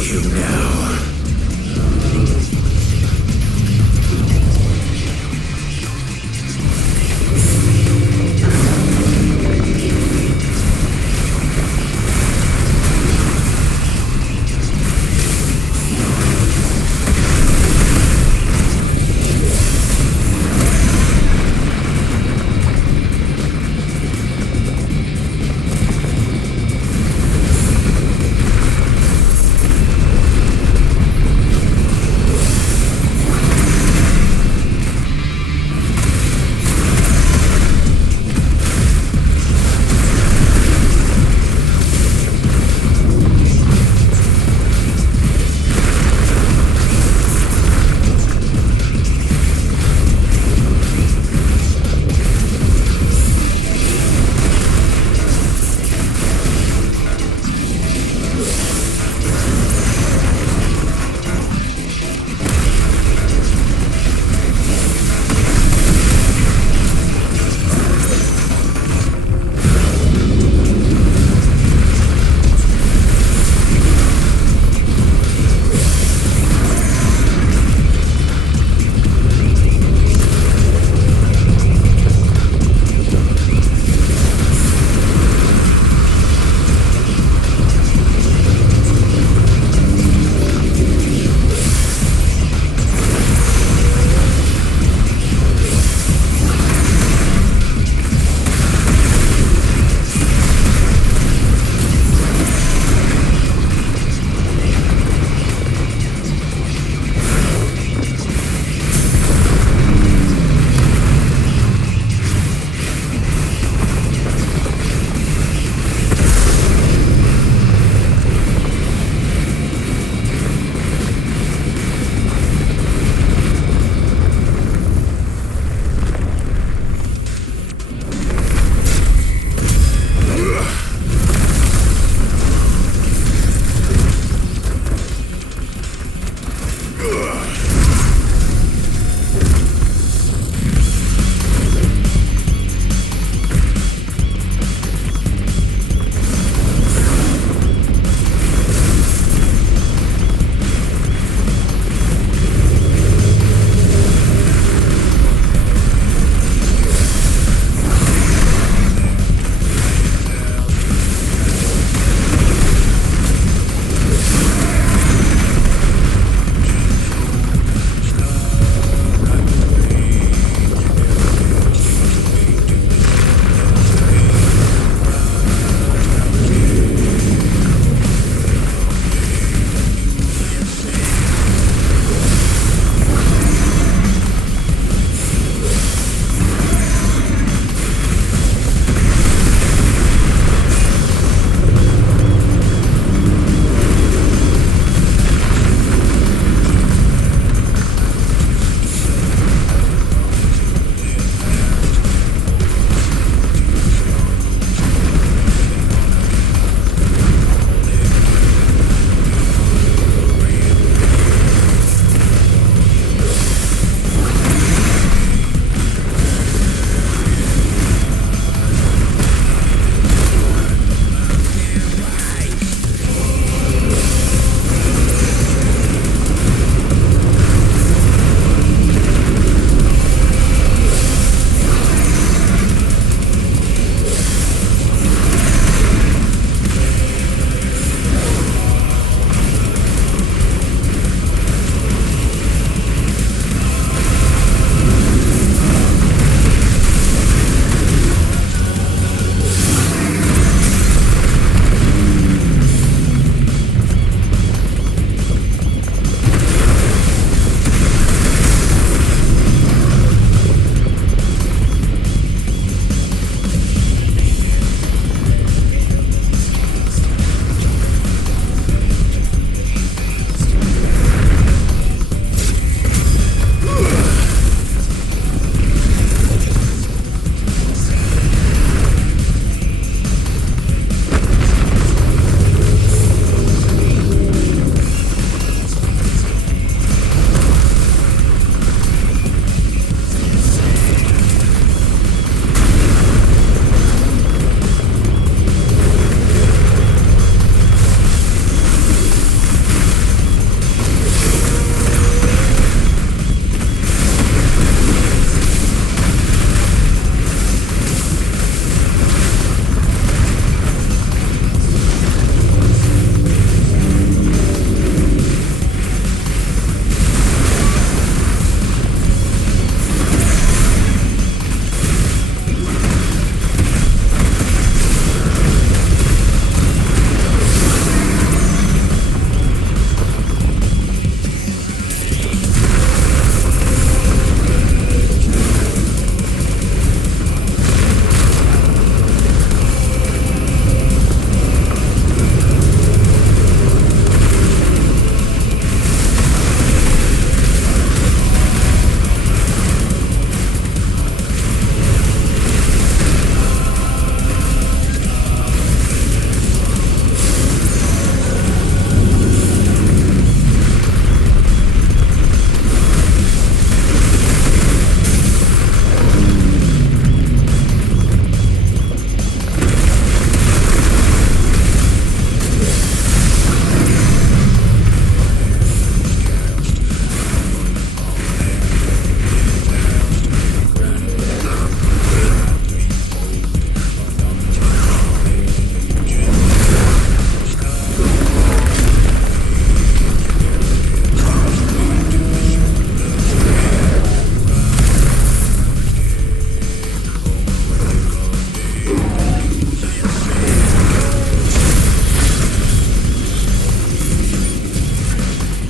show you now.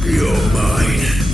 You're mine.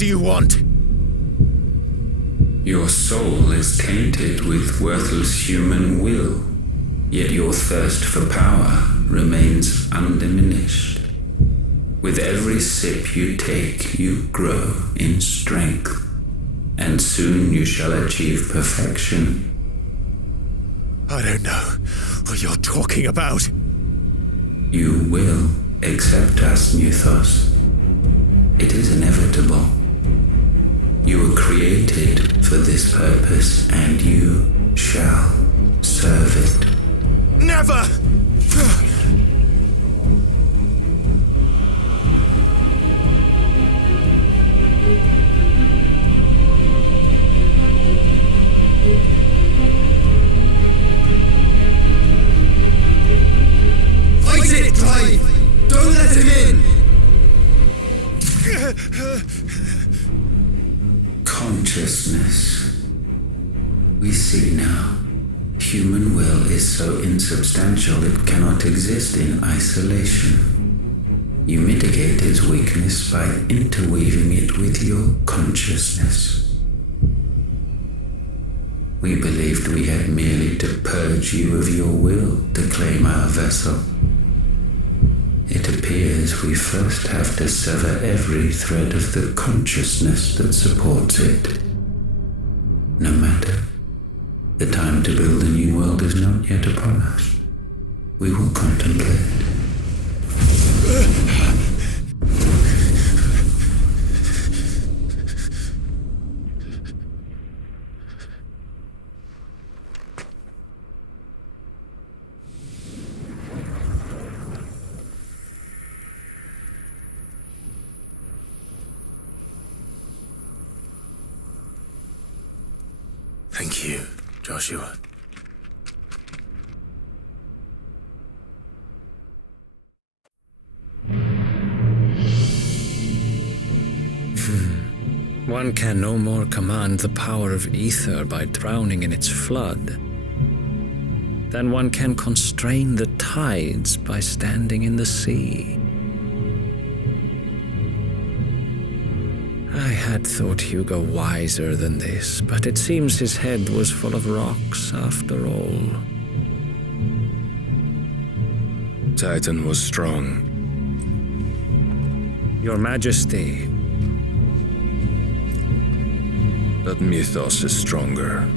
do you want? Your soul is tainted with worthless human will, yet your thirst for power remains undiminished. With every sip you take, you grow in strength, and soon you shall achieve perfection. I don't know what you're talking about. You will accept us, Muthos. It is inevitable. You were created for this purpose, and you shall serve it. Never! Fight it, Clive! Don't let him in! Consciousness. We see now. Human will is so insubstantial it cannot exist in isolation. You mitigate its weakness by interweaving it with your consciousness. We believed we had merely to purge you of your will to claim our vessel. It appears we first have to sever every thread of the consciousness that supports it. No matter. The time to build a new world is not yet upon us. We will contemplate. Thank you, Joshua. One can no more command the power of ether by drowning in its flood than one can constrain the tides by standing in the sea. I had thought Hugo wiser than this, but it seems his head was full of rocks after all. Titan was strong. Your Majesty. But Mythos is stronger.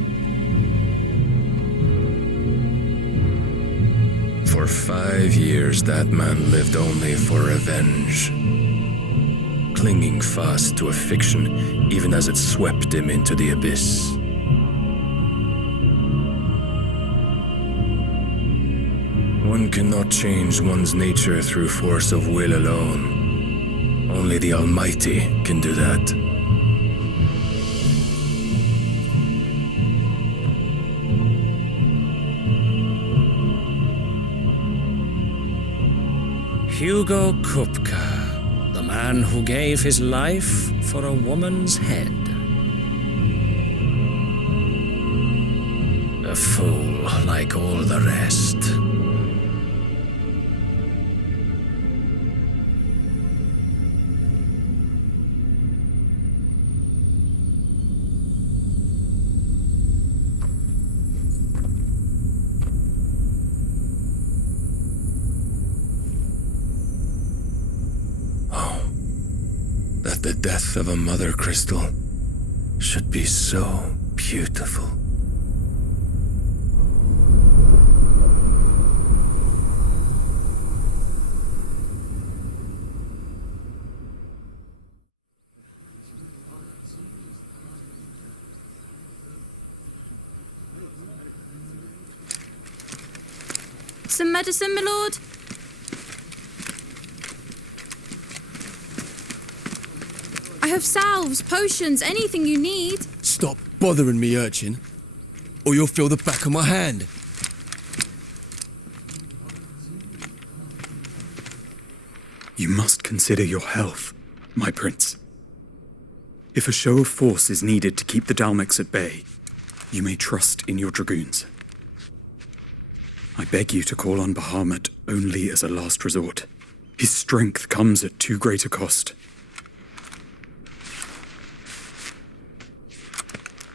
For 5 years, that man lived only for revenge. Clinging fast to a fiction, even as it swept him into the abyss. One cannot change one's nature through force of will alone. Only the Almighty can do that. Hugo Kupka, the man who gave his life for a woman's head. A fool like all the rest. The death of a mother crystal should be so beautiful. Some medicine, my lord? I have salves, potions, anything you need. Stop bothering me, urchin, or you'll feel the back of my hand. You must consider your health, my prince. If a show of force is needed to keep the Dalmex at bay, you may trust in your dragoons. I beg you to call on Bahamut only as a last resort. His strength comes at too great a cost.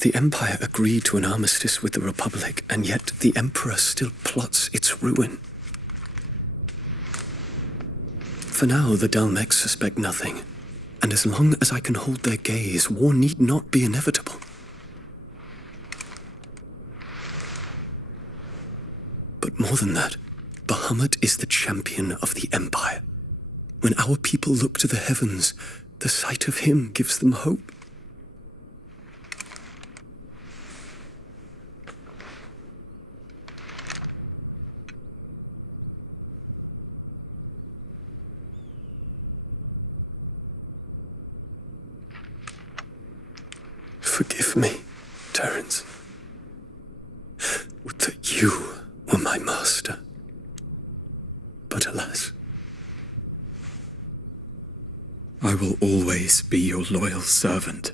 The Empire agreed to an armistice with the Republic, and yet the Emperor still plots its ruin. For now, the Dalmex suspect nothing, and as long as I can hold their gaze, war need not be inevitable. But more than that, Bahamut is the champion of the Empire. When our people look to the heavens, the sight of him gives them hope. Forgive me, Terence. Would that you were my master. But alas. I will always be your loyal servant.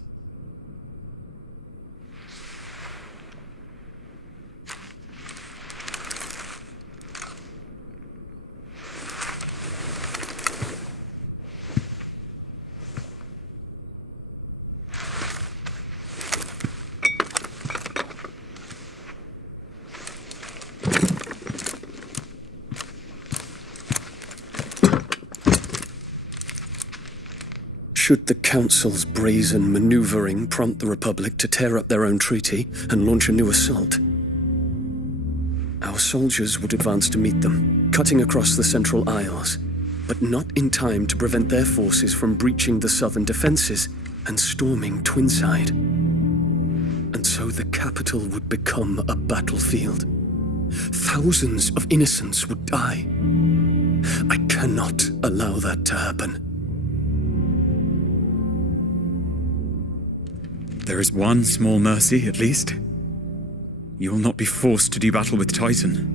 Should the Council's brazen maneuvering prompt the Republic to tear up their own treaty and launch a new assault, our soldiers would advance to meet them, cutting across the Central Isles, but not in time to prevent their forces from breaching the southern defenses and storming Twinside. And so the capital would become a battlefield. Thousands of innocents would die. I cannot allow that to happen. There is one small mercy, at least. You will not be forced to do battle with Titan.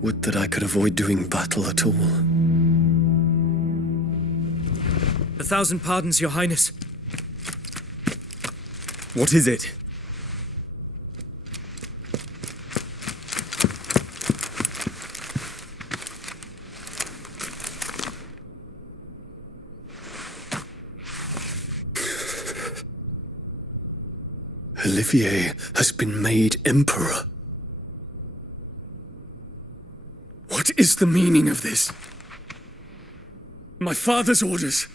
Would that I could avoid doing battle at all. 1,000 pardons, Your Highness. What is it? Olivier has been made Emperor. What is the meaning of this? My father's orders.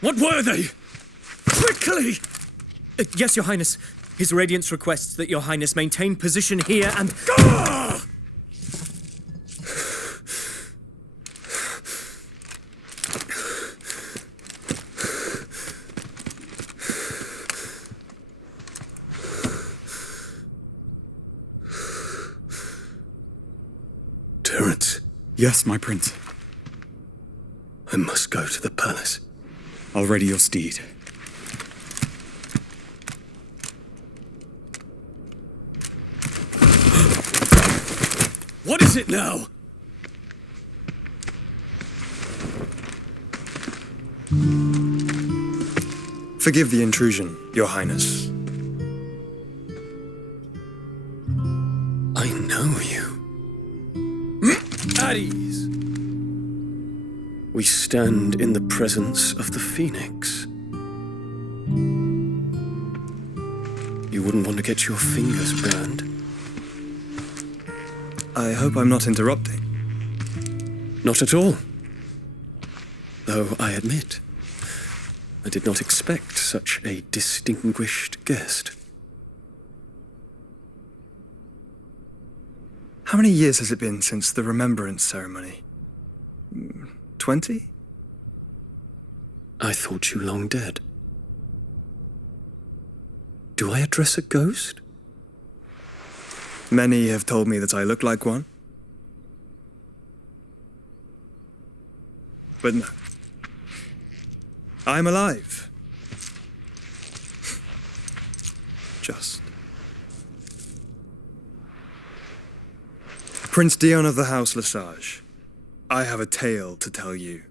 What were they? Quickly! Yes, Your Highness. His Radiance requests that Your Highness maintain position here and... Gah! Terence. Yes, my prince. I must go to the palace. I'll ready your steed. What is it now? Forgive the intrusion, Your Highness. I know you. At ease. We stand in the presence of the Phoenix. You wouldn't want to get your fingers burned. I hope I'm not interrupting. Not at all. Though I admit, I did not expect such a distinguished guest. How many years has it been since the Remembrance ceremony? 20? I thought you long dead. Do I address a ghost? Many have told me that I look like one. But no. I'm alive. Just. Prince Dion of the House Lesage, I have a tale to tell you.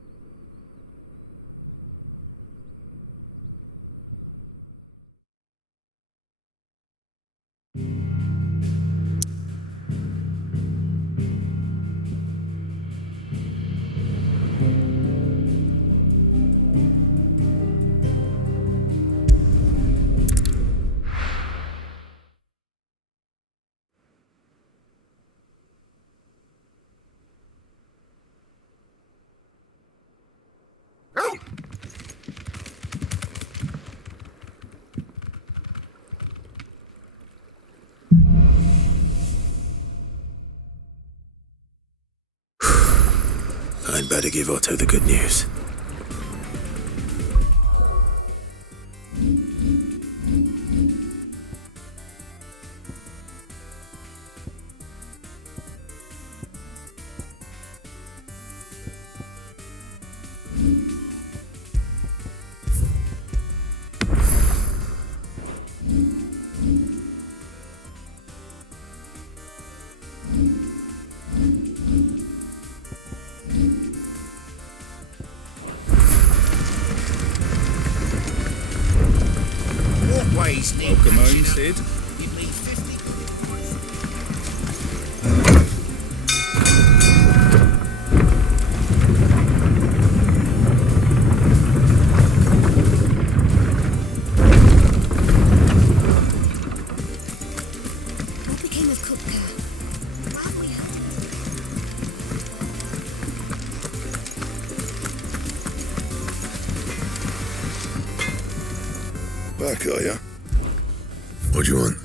better give Otto the good news. Welcome home, Sid. What became of Kupka? Back, are ya? What do you want?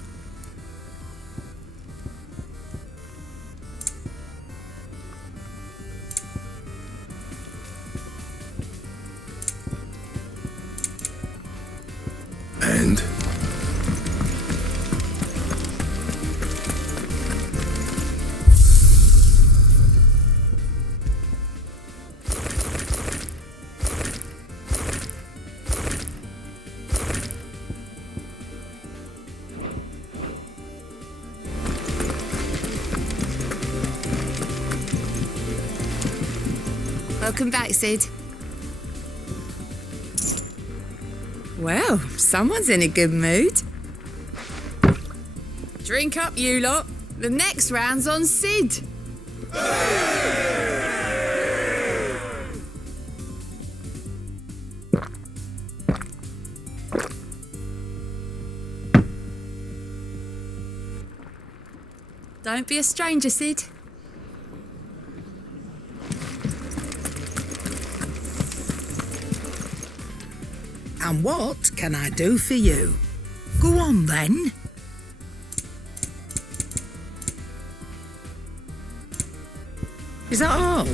And? Welcome back, Sid. Well, someone's in a good mood. Drink up, you lot. The next round's on Sid. Don't be a stranger, Sid. And what can I do for you? Go on then. Is that all?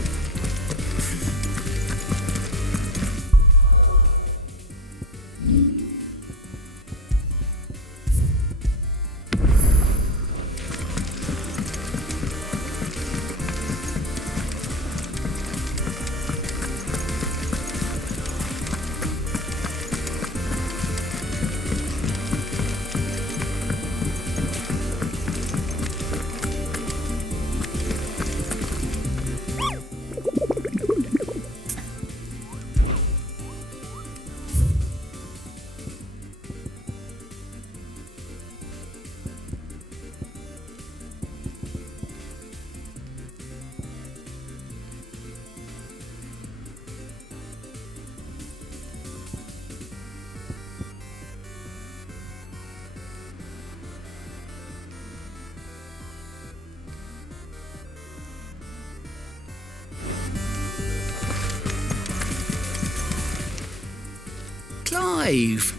Clive.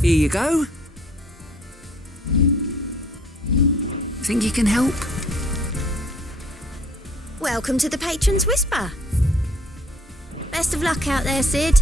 Here you go. Think you can help? Welcome to the Patron's Whisper. Best of luck out there, Sid.